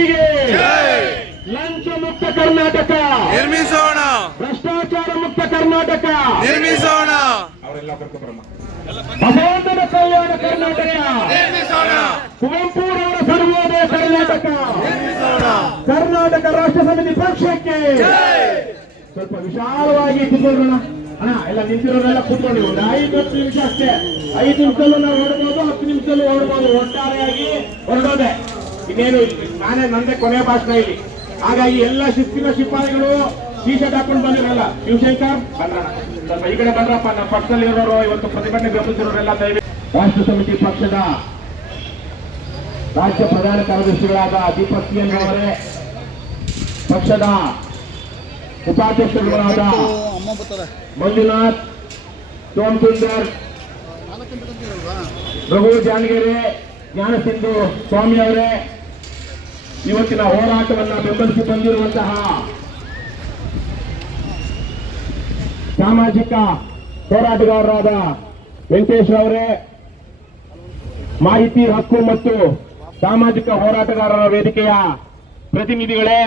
ಪಾರ್ಟಿಗೆ ಲಂಚ ಮುಕ್ತ ಕರ್ನಾಟಕ ನಿರ್ಮಿಸೋಣ, ಭ್ರಷ್ಟಾಚಾರ ಮುಕ್ತ ಕರ್ನಾಟಕ ನಿರ್ಮಿಸೋಣ, ಬಸವಣ್ಣನ ಕಲ್ಯಾಣ ಕರ್ನಾಟಕ ನಿರ್ಮಿಸೋಣ, ಕುವೆಂಪುರವರ ಸರ್ವೋದಯ ಕರ್ನಾಟಕ ಕರ್ನಾಟಕ ರಾಷ್ಟ್ರ ಸಮಿತಿ ಪಕ್ಷಕ್ಕೆ ಸ್ವಲ್ಪ ವಿಶಾಲವಾಗಿ ಕೂತ್ಕೊಳ್ಳೋಣ. ಅಣ್ಣ ಎಲ್ಲ ನಿಂತಿರೋರೆಲ್ಲ ಕೂತ್ಕೊಂಡು ಒಂದು 5-10 ನಿಮಿಷ ಅಷ್ಟೇ. 5 ನಿಮಿಷದಲ್ಲೂ ನಾವು ಹೊರಡ್ಬೋದು, 10 ನಿಮಿಷದಲ್ಲೂ ಹೊರಡ್ಬೋದು. ಒಟ್ಟಾರೆಯಾಗಿ ಹೊರಡೋದೆ. ಇನ್ನೇನು ನಾನೇ ನಂದೇ ಕೊನೆಯ ಭಾಷಣ ಇಲ್ಲಿ. ಹಾಗಾಗಿ ಎಲ್ಲ ಶಿಸ್ತಿನ ಸಿಪಾಯಿಗಳು ಟಿ ಶರ್ಟ್ ಹಾಕೊಂಡು ಬಂದಿರಲ್ಲ. ಶಿವಶಂಕರ್ ಬಂದ್ರಣ, ಸ್ವಲ್ಪ ಈ ಕಡೆ ಬಂದ್ರಪ್ಪ. ನಮ್ಮ ಪಕ್ಷದಲ್ಲಿರೋರು ಇವತ್ತು ಪ್ರತಿಭಟನೆ ಬೆಂಬಲಿಸಿರೋರೆಲ್ಲ ದಯವಿಟ್ಟು ರಾಷ್ಟ್ರ ಸಮಿತಿ ಪಕ್ಷದ ರಾಜ್ಯ ಪ್ರಧಾನ ಕಾರ್ಯದರ್ಶಿಗಳಾದ ದೀಪಕ್ ಸಿಎನ್ ಅವರೇ, ಪಕ್ಷದ ಉಪಾಧ್ಯಕ್ಷರುಗಳಾದ ಮಂಜುನಾಥ್, ಸೋಮಸುಂದರ್, ರಘು ಜಾನಗಿರಿ, ಜ್ಞಾನಸಿಂಧು ಸ್ವಾಮಿ ಅವರೇ, ಇವತ್ತಿನ ಹೋರಾಟವನ್ನು ಬೆಂಬಲಿಸಿ ಬಂದಿರುವಂತಹ ಸಾಮಾಜಿಕ ಹೋರಾಟಗಾರರಾದ ವೆಂಕಟೇಶ್ ಅವರೇ, ಮಾಹಿತಿ ಹಕ್ಕು ಮತ್ತು ಸಾಮಾಜಿಕ ಹೋರಾಟಗಾರರ ವೇದಿಕೆಯ ಪ್ರತಿನಿಧಿಗಳೇ,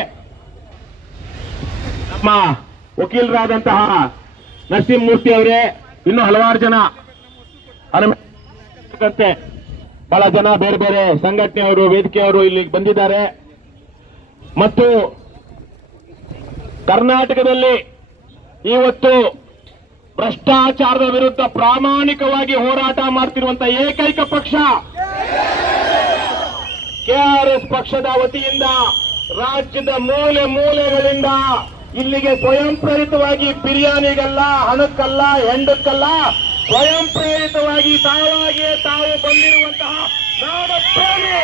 ನಮ್ಮ ವಕೀಲರಾದಂತಹ ನರಸಿಂಹಮೂರ್ತಿ ಅವರೇ, ಇನ್ನು ಹಲವಾರು ಜನ ಬಹಳ ಜನ ಬೇರೆ ಬೇರೆ ಸಂಘಟನೆಯವರು ವೇದಿಕೆಯವರು ಇಲ್ಲಿ ಬಂದಿದ್ದಾರೆ. ಮತ್ತು ಕರ್ನಾಟಕದಲ್ಲಿ ಇವತ್ತು ಭ್ರಷ್ಟಾಚಾರದ ವಿರುದ್ಧ ಪ್ರಾಮಾಣಿಕವಾಗಿ ಹೋರಾಟ ಮಾಡ್ತಿರುವಂತಹ ಏಕೈಕ ಪಕ್ಷ ಕೆಆರ್ಎಸ್ ಪಕ್ಷದ ವತಿಯಿಂದ ರಾಜ್ಯದ ಮೂಲೆ ಮೂಲೆಗಳಿಂದ ಇಲ್ಲಿಗೆ ಸ್ವಯಂ ಪ್ರೇರಿತವಾಗಿ ಬಿರಿಯಾನಿಗಲ್ಲ, ಹಣಕ್ಕಲ್ಲ, ಹೆಂಡಕ್ಕಲ್ಲ, ಸ್ವಯಂ ಪ್ರೇರಿತವಾಗಿ ತಾವಾಗಿಯೇ ತಾವು ಬಂದಿರುವಂತಹ ನಾಡ ಪ್ರೇಮಿ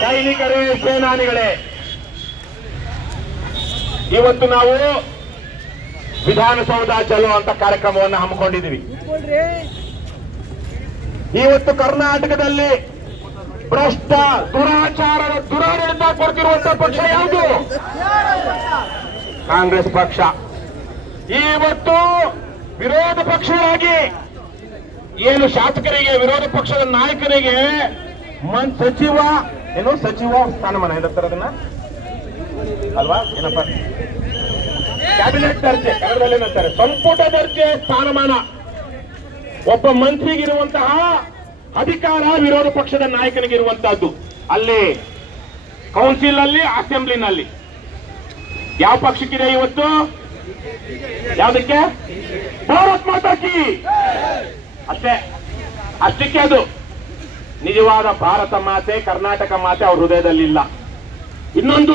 ಸೈನಿಕರೇ, ಸೇನಾನಿಗಳೇ, ಇವತ್ತು ನಾವು ವಿಧಾನಸೌಧ ಚಲೋ ಅಂತ ಕಾರ್ಯಕ್ರಮವನ್ನು ಹಮ್ಮಿಕೊಂಡಿದ್ದೀವಿ. ಇವತ್ತು ಕರ್ನಾಟಕದಲ್ಲಿ ಭ್ರಷ್ಟ ದುರಾಚಾರದ ದುರಾಡಳಿತ ಕೊಡ್ತಿರುವಂತಹ ಪಕ್ಷ ಯಾವುದು? ಕಾಂಗ್ರೆಸ್ ಪಕ್ಷ. ಇವತ್ತು ವಿರೋಧ ಪಕ್ಷವಾಗಿ ಏನು ಶಾಸಕರಿಗೆ, ವಿರೋಧ ಪಕ್ಷದ ನಾಯಕರಿಗೆ ಸಚಿವ ಸ್ಥಾನಮಾನ ಏನಂತಾರೆ ಅದನ್ನ ಅಲ್ವಾ, ಏನಪ್ಪ, ಕ್ಯಾಬಿನೆಟ್ ದರ್ಜೆ, ಕನ್ನಡದಲ್ಲಿ ಏನಂತಾರೆ, ಸಂಪುಟ ದರ್ಜೆ ಸ್ಥಾನಮಾನ ಒಬ್ಬ ಮಂತ್ರಿಗಿರುವಂತಹ ಅಧಿಕಾರ ವಿರೋಧ ಪಕ್ಷದ ನಾಯಕನಿಗಿರುವಂತಹದ್ದು. ಅಲ್ಲಿ ಕೌನ್ಸಿಲ್ ಅಲ್ಲಿ, ಅಸೆಂಬ್ಲಿನಲ್ಲಿ ಯಾವ ಪಕ್ಷಕ್ಕಿದೆ ಇವತ್ತು? ಯಾವುದಕ್ಕೆ? ಭಾರತ್ ಮಾತಾ ಕಿ. ಅಷ್ಟಕ್ಕೆ ಅದು ನಿಜವಾದ ಭಾರತ ಮಾತೆ, ಕರ್ನಾಟಕ ಮಾತೆ ಅವ್ರ ಹೃದಯದಲ್ಲಿಲ್ಲ. ಇನ್ನೊಂದು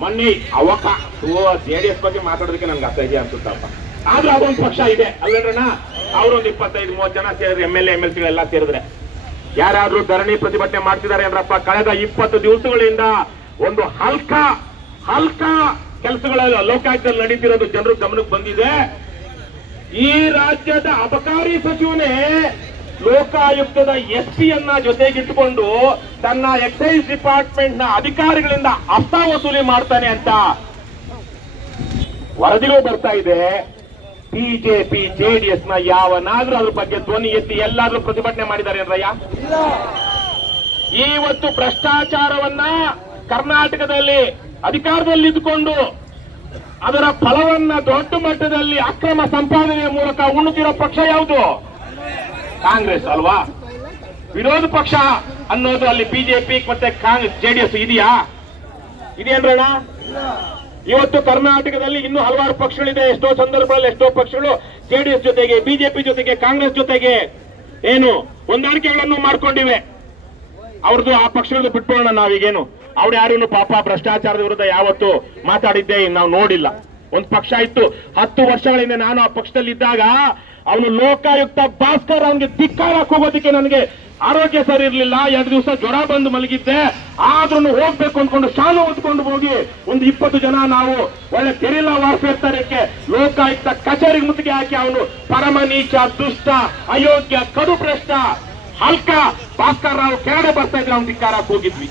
ಮೊನ್ನೆ ಜೆಡಿಎಸ್ ಬಗ್ಗೆ ಮಾತಾಡೋದಕ್ಕೆ ನನ್ಗೆ ಅಸಹ್ಯ ಅನ್ಸುತ್ತಪ್ಪ. ಆದ್ರೆ ಅದೊಂದು ಪಕ್ಷ ಇದೆ ಅಲ್ವೇಣ್ಣ, ಅವರೊಂದು 25-30 ಜನ ಸೇರಿದ್ರೆ, MLA-MLC-ಗಳೆಲ್ಲ ಸೇರಿದ್ರೆ ಯಾರಾದ್ರೂ ಧರಣಿ ಪ್ರತಿಭಟನೆ ಮಾಡ್ತಿದ್ದಾರೆ ಅಂದ್ರಪ್ಪ. ಕಳೆದ 20 ದಿವಸಗಳಿಂದ ಒಂದು ಹಲ್ಕ ಕೆಲಸಗಳೆಲ್ಲ ಲೋಕಾಯುಕ್ತದಲ್ಲಿ ನಡೀತಿರೋದು ಜನರು ಗಮನಕ್ಕೆ ಬಂದಿದೆ. ಈ ರಾಜ್ಯದ ಅಬಕಾರಿ ಸಚಿವನೇ ಲೋಕಾಯುಕ್ತದ SP-ಯನ್ನ ಜೊತೆಗಿಟ್ಟುಕೊಂಡು ತನ್ನ ಎಕ್ಸೈಸ್ ಡಿಪಾರ್ಟ್ಮೆಂಟ್ ನ ಅಧಿಕಾರಿಗಳಿಂದ ಹಫ್ತಾ ವಸೂಲಿ ಮಾಡ್ತಾನೆ ಅಂತ ವರದಿಗಳು ಬರ್ತಾ ಇದೆ. ಬಿಜೆಪಿ JDS ನ ಯಾವನಾದ್ರೂ ಅದ್ರ ಬಗ್ಗೆ ಧ್ವನಿ ಎತ್ತಿ ಎಲ್ಲಾದ್ರೂ ಪ್ರತಿಭಟನೆ ಮಾಡಿದ್ದಾರೆ ಅನ್ರಯ್ಯ? ಇವತ್ತು ಭ್ರಷ್ಟಾಚಾರವನ್ನ ಕರ್ನಾಟಕದಲ್ಲಿ ಅಧಿಕಾರದಲ್ಲಿ ಇದ್ದುಕೊಂಡು ಅದರ ಫಲವನ್ನ ದೊಡ್ಡ ಮಟ್ಟದಲ್ಲಿ ಅಕ್ರಮ ಸಂಪಾದನೆಯ ಮೂಲಕ ಉಣ್ಣುತ್ತಿರೋ ಪಕ್ಷ ಯಾವುದು? ಕಾಂಗ್ರೆಸ್ ಅಲ್ವಾ? ವಿರೋಧ ಪಕ್ಷ ಅನ್ನೋದು ಅಲ್ಲಿ ಬಿಜೆಪಿ ಮತ್ತೆ JDS ಇದೆಯಾ? ಇದೆಯೇನ್ರಣ್ಣ? ಇವತ್ತು ಕರ್ನಾಟಕದಲ್ಲಿ ಇನ್ನೂ ಹಲವಾರು ಪಕ್ಷಗಳಿದೆ. ಎಷ್ಟೋ ಸಂದರ್ಭಗಳಲ್ಲಿ ಎಷ್ಟೋ ಪಕ್ಷಗಳು JDS ಜೊತೆಗೆ, ಬಿಜೆಪಿ ಜೊತೆಗೆ, ಕಾಂಗ್ರೆಸ್ ಜೊತೆಗೆ ಏನು ಹೊಂದಾಣಿಕೆಗಳನ್ನು ಮಾಡ್ಕೊಂಡಿವೆ. ಅವ್ರದ್ದು ಆ ಪಕ್ಷಗಳದ್ದು ಬಿಟ್ಕೊಳ್ಳೋಣ ನಾವೀಗೇನು. ಅವ್ರು ಯಾರು ಪಾಪ ಭ್ರಷ್ಟಾಚಾರದ ವಿರುದ್ಧ ಯಾವತ್ತು ಮಾತಾಡಿದ್ದೆ ನಾವು ನೋಡಿಲ್ಲ. ಒಂದು ಪಕ್ಷ ಇತ್ತು 10 ವರ್ಷಗಳಿಂದ, ನಾನು ಆ ಪಕ್ಷದಲ್ಲಿದ್ದಾಗ ಅವನು ಲೋಕಾಯುಕ್ತ ಭಾಸ್ಕರ್ ಅವನಿಗೆ ಧಿಕ್ಕಾರ ಹೋಗೋದಕ್ಕೆ ನನಗೆ ಆರೋಗ್ಯ ಸರಿ ಇರಲಿಲ್ಲ. 2 ದಿವಸ ಜ್ವರ ಬಂದು ಮಲಗಿದ್ದೆ. ಆದ್ರೂ ಹೋಗ್ಬೇಕು ಅಂದ್ಕೊಂಡು ಶಾಲು ಹೊತ್ಕೊಂಡು ಹೋಗಿ ಒಂದು 20 ಜನ ನಾವು ಒಳ್ಳೆ ಕೆರಿಲ್ಲಾ ವಾರ್ಫೇರ್ತಾರಕ್ಕೆ ಲೋಕಾಯುಕ್ತ ಕಚೇರಿಗೆ ಮುತ್ತಿಗೆ ಹಾಕಿ ಅವನು ಪರಮ ನೀಚ, ದುಷ್ಟ, ಅಯೋಗ್ಯ, ಕಡು ಭ್ರಷ್ಟ ಹಲ್ಕ ಭಾಸ್ಕರ್ ರಾವ್ ಕೆಳಗಡೆ ಬರ್ತಾ ಇದ್ರೆ ಅವ್ನು ಧಿಕ್ಕಾರ ಹೋಗಿದ್ವಿ.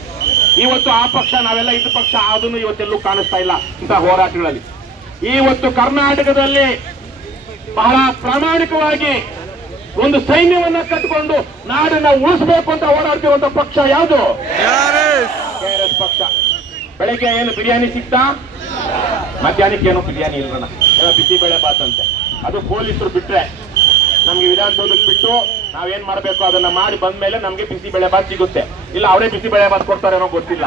ಇವತ್ತು ಆ ಪಕ್ಷ, ನಾವೆಲ್ಲ ಇದ್ದ ಪಕ್ಷ, ಅದನ್ನು ಇವತ್ತೆಲ್ಲೂ ಕಾಣಿಸ್ತಾ ಇಲ್ಲ ಇಂತಹ ಹೋರಾಟಗಳಲ್ಲಿ. ಇವತ್ತು ಕರ್ನಾಟಕದಲ್ಲಿ ಬಹಳ ಪ್ರಾಮಾಣಿಕವಾಗಿ ಒಂದು ಸೈನ್ಯವನ್ನ ಕಟ್ಟಿಕೊಂಡು ನಾಡನ್ನ ಉಳಿಸಬೇಕು ಅಂತ ಓಡಾಡ್ತಿರುವಂತ ಪಕ್ಷ ಯಾವುದು? KRS ಪಕ್ಷ. ಬೆಳಗ್ಗೆ ಏನು ಬಿರಿಯಾನಿ ಸಿಗ್ತಾ, ಮಧ್ಯಾಹ್ನಕ್ಕೆ ಏನು ಬಿರಿಯಾನಿ ಇಲ್ವಣ, ಬಿಸಿ ಬೇಳೆ ಬಾತ್ ಅಂತೆ. ಅದು ಪೊಲೀಸರು ಬಿಟ್ರೆ, ನಮ್ಗೆ ವಿಧಾನಸೌಧಕ್ಕೆ ಬಿಟ್ಟು ನಾವೇನ್ ಮಾಡ್ಬೇಕು ಅದನ್ನ ಮಾಡಿ ಬಂದ್ಮೇಲೆ ನಮ್ಗೆ ಬಿಸಿ ಬೇಳೆ ಬಾತ್ ಸಿಗುತ್ತೆ. ಇಲ್ಲ ಅವರೇ ಬಿಸಿ ಬೇಳೆ ಬಾತ್ ಕೊಡ್ತಾರೆ ಅನ್ನೋ ಗೊತ್ತಿಲ್ಲ.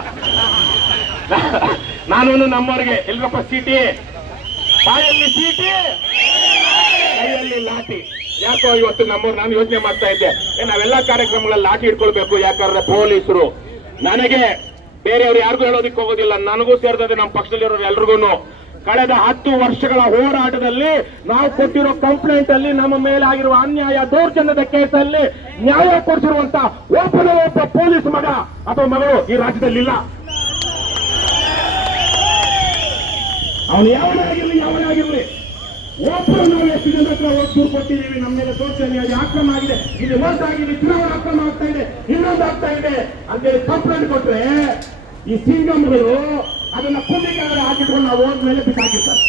ನಾನು ನಮ್ಮವ್ರಿಗೆ ಎಲ್ರಪ್ಪ ಸೀಟಿ, ಬಾಯಲ್ಲಿ ಸೀಟಿ, ಕೈಯಲ್ಲಿ ಲಾಠಿ. ಯಾಕೋ ಇವತ್ತು ನಮ್ಮವ್ರು ನಾನು ಯೋಚನೆ ಮಾಡ್ತಾ ಇದ್ದೆ, ನಾವೆಲ್ಲಾ ಕಾರ್ಯಕ್ರಮಗಳಲ್ಲಿ ಲಾಠಿ ಇಟ್ಕೊಳ್ಬೇಕು. ಯಾಕಂದ್ರೆ ಪೊಲೀಸರು ನನಗೆ ಬೇರೆಯವ್ರು ಯಾರಿಗೂ ಹೇಳೋದಿಕ್ ಹೋಗೋದಿಲ್ಲ, ನನಗೂ ಸೇರ್ತದೆ, ನಮ್ಮ ಪಕ್ಷದಲ್ಲಿರೋರು ಎಲ್ರಿಗೂ. ಕಳೆದ 10 ವರ್ಷಗಳ ಹೋರಾಟದಲ್ಲಿ ನಾವು ಕೊಟ್ಟಿರೋ ಕಂಪ್ಲೇಂಟ್ ಅಲ್ಲಿ ನಮ್ಮ ಮೇಲೆ ಆಗಿರುವ ಅನ್ಯಾಯ ದೌರ್ಜನ್ಯದ ಕೇಸಲ್ಲಿ ನ್ಯಾಯ ಕೊಡಿಸಿರುವಂತ ಒಬ್ಬ ಪೊಲೀಸ್ ಮಗ ಅಥವಾ ಮಗಳು ಈ ರಾಜ್ಯದಲ್ಲಿಲ್ಲ. ಅವನು ಯಾವನಾಗಿರ್ಲಿ ಒಬ್ಬರು ನಾವು ಎಷ್ಟು ಜನ ಹತ್ರ ದೂರು ಕೊಟ್ಟಿದ್ದೀವಿ, ನಮ್ಮ ಮೇಲೆ ದೌರ್ಜನ್ಯ ಅಕ್ರಮ ಆಗಿದೆ, ಇಲ್ಲಿ ಮೋಸ ಆಗಿದೆ, ಚುನಾವಣಾ ಅಕ್ರಮ ಆಗ್ತಾ ಇದೆ, ಇನ್ನೊಂದು ಆಗ್ತಾ ಇದೆ ಅಂತೇಳಿ ಕಂಪ್ಲೇಂಟ್ ಕೊಟ್ರೆ ಈ ಸಿಂಗಮ್ಗಳು ಅದನ್ನ ಕುಂಡಿಕಾಗಡೆ ಹಾಕಿಟ್ಕೊಂಡು ನಾವು ಹೋದ್ಮೇಲೆ ಬಿಸಾಕಿರ್ತಾರೆ.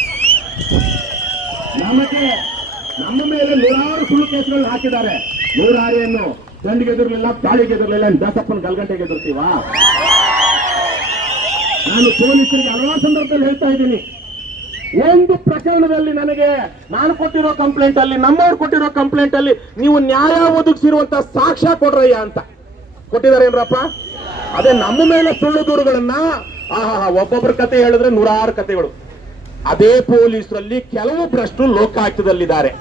ನಮ್ಮ ಮೇಲೆ ನೂರಾರು ಸುಳ್ಳು ಕೇಸುಗಳು ಹಾಕಿದ್ದಾರೆ. 106 ಏನು ದಂಡಿಗೆ ಎದುರ್ಲಿಲ್ಲ, ದಾಳಿಗೆ ಎದುರ್ಲಿಲ್ಲ, ದಾಸಪ್ಪನ ಗಲ್ಗಂಟೆಗೆ ಎದುರ್ತೀವ? ನಾನು ಪೊಲೀಸರಿಗೆ ಹಲವಾರು ಸಂದರ್ಭದಲ್ಲಿ ಹೇಳ್ತಾ ಇದ್ದೀನಿ, ಒಂದು ಪ್ರಕರಣದಲ್ಲಿ ನಾನು ಕೊಟ್ಟಿರೋ ಕಂಪ್ಲೇಂಟ್ ಅಲ್ಲಿ, ನಮ್ಮವ್ರು ಕೊಟ್ಟಿರೋ ಕಂಪ್ಲೇಂಟ್ ಅಲ್ಲಿ ನೀವು ನ್ಯಾಯ ಒದಗಿಸಿರುವಂತ ಸಾಕ್ಷ್ಯ ಕೊಡ್ರಯ್ಯ ಅಂತ ಕೊಟ್ಟಿದ್ದಾರೆ ಏನ್ರಪ್ಪ. ಅದೇ ನಮ್ಮ ಮೇಲೆ ಸುಳ್ಳು ದೂರುಗಳನ್ನ ಒಬ್ಬೊಬ್ಬರ ಕತೆ ಹೇಳಿದ್ರೆ 106 ಕತೆಗಳು. ಅದೇ ಪೊಲೀಸರಲ್ಲಿ ಕೆಲವು ಭ್ರಷ್ಟರು ಲೋಕಾಯುಕ್ತದಲ್ಲಿದ್ದಾರೆ.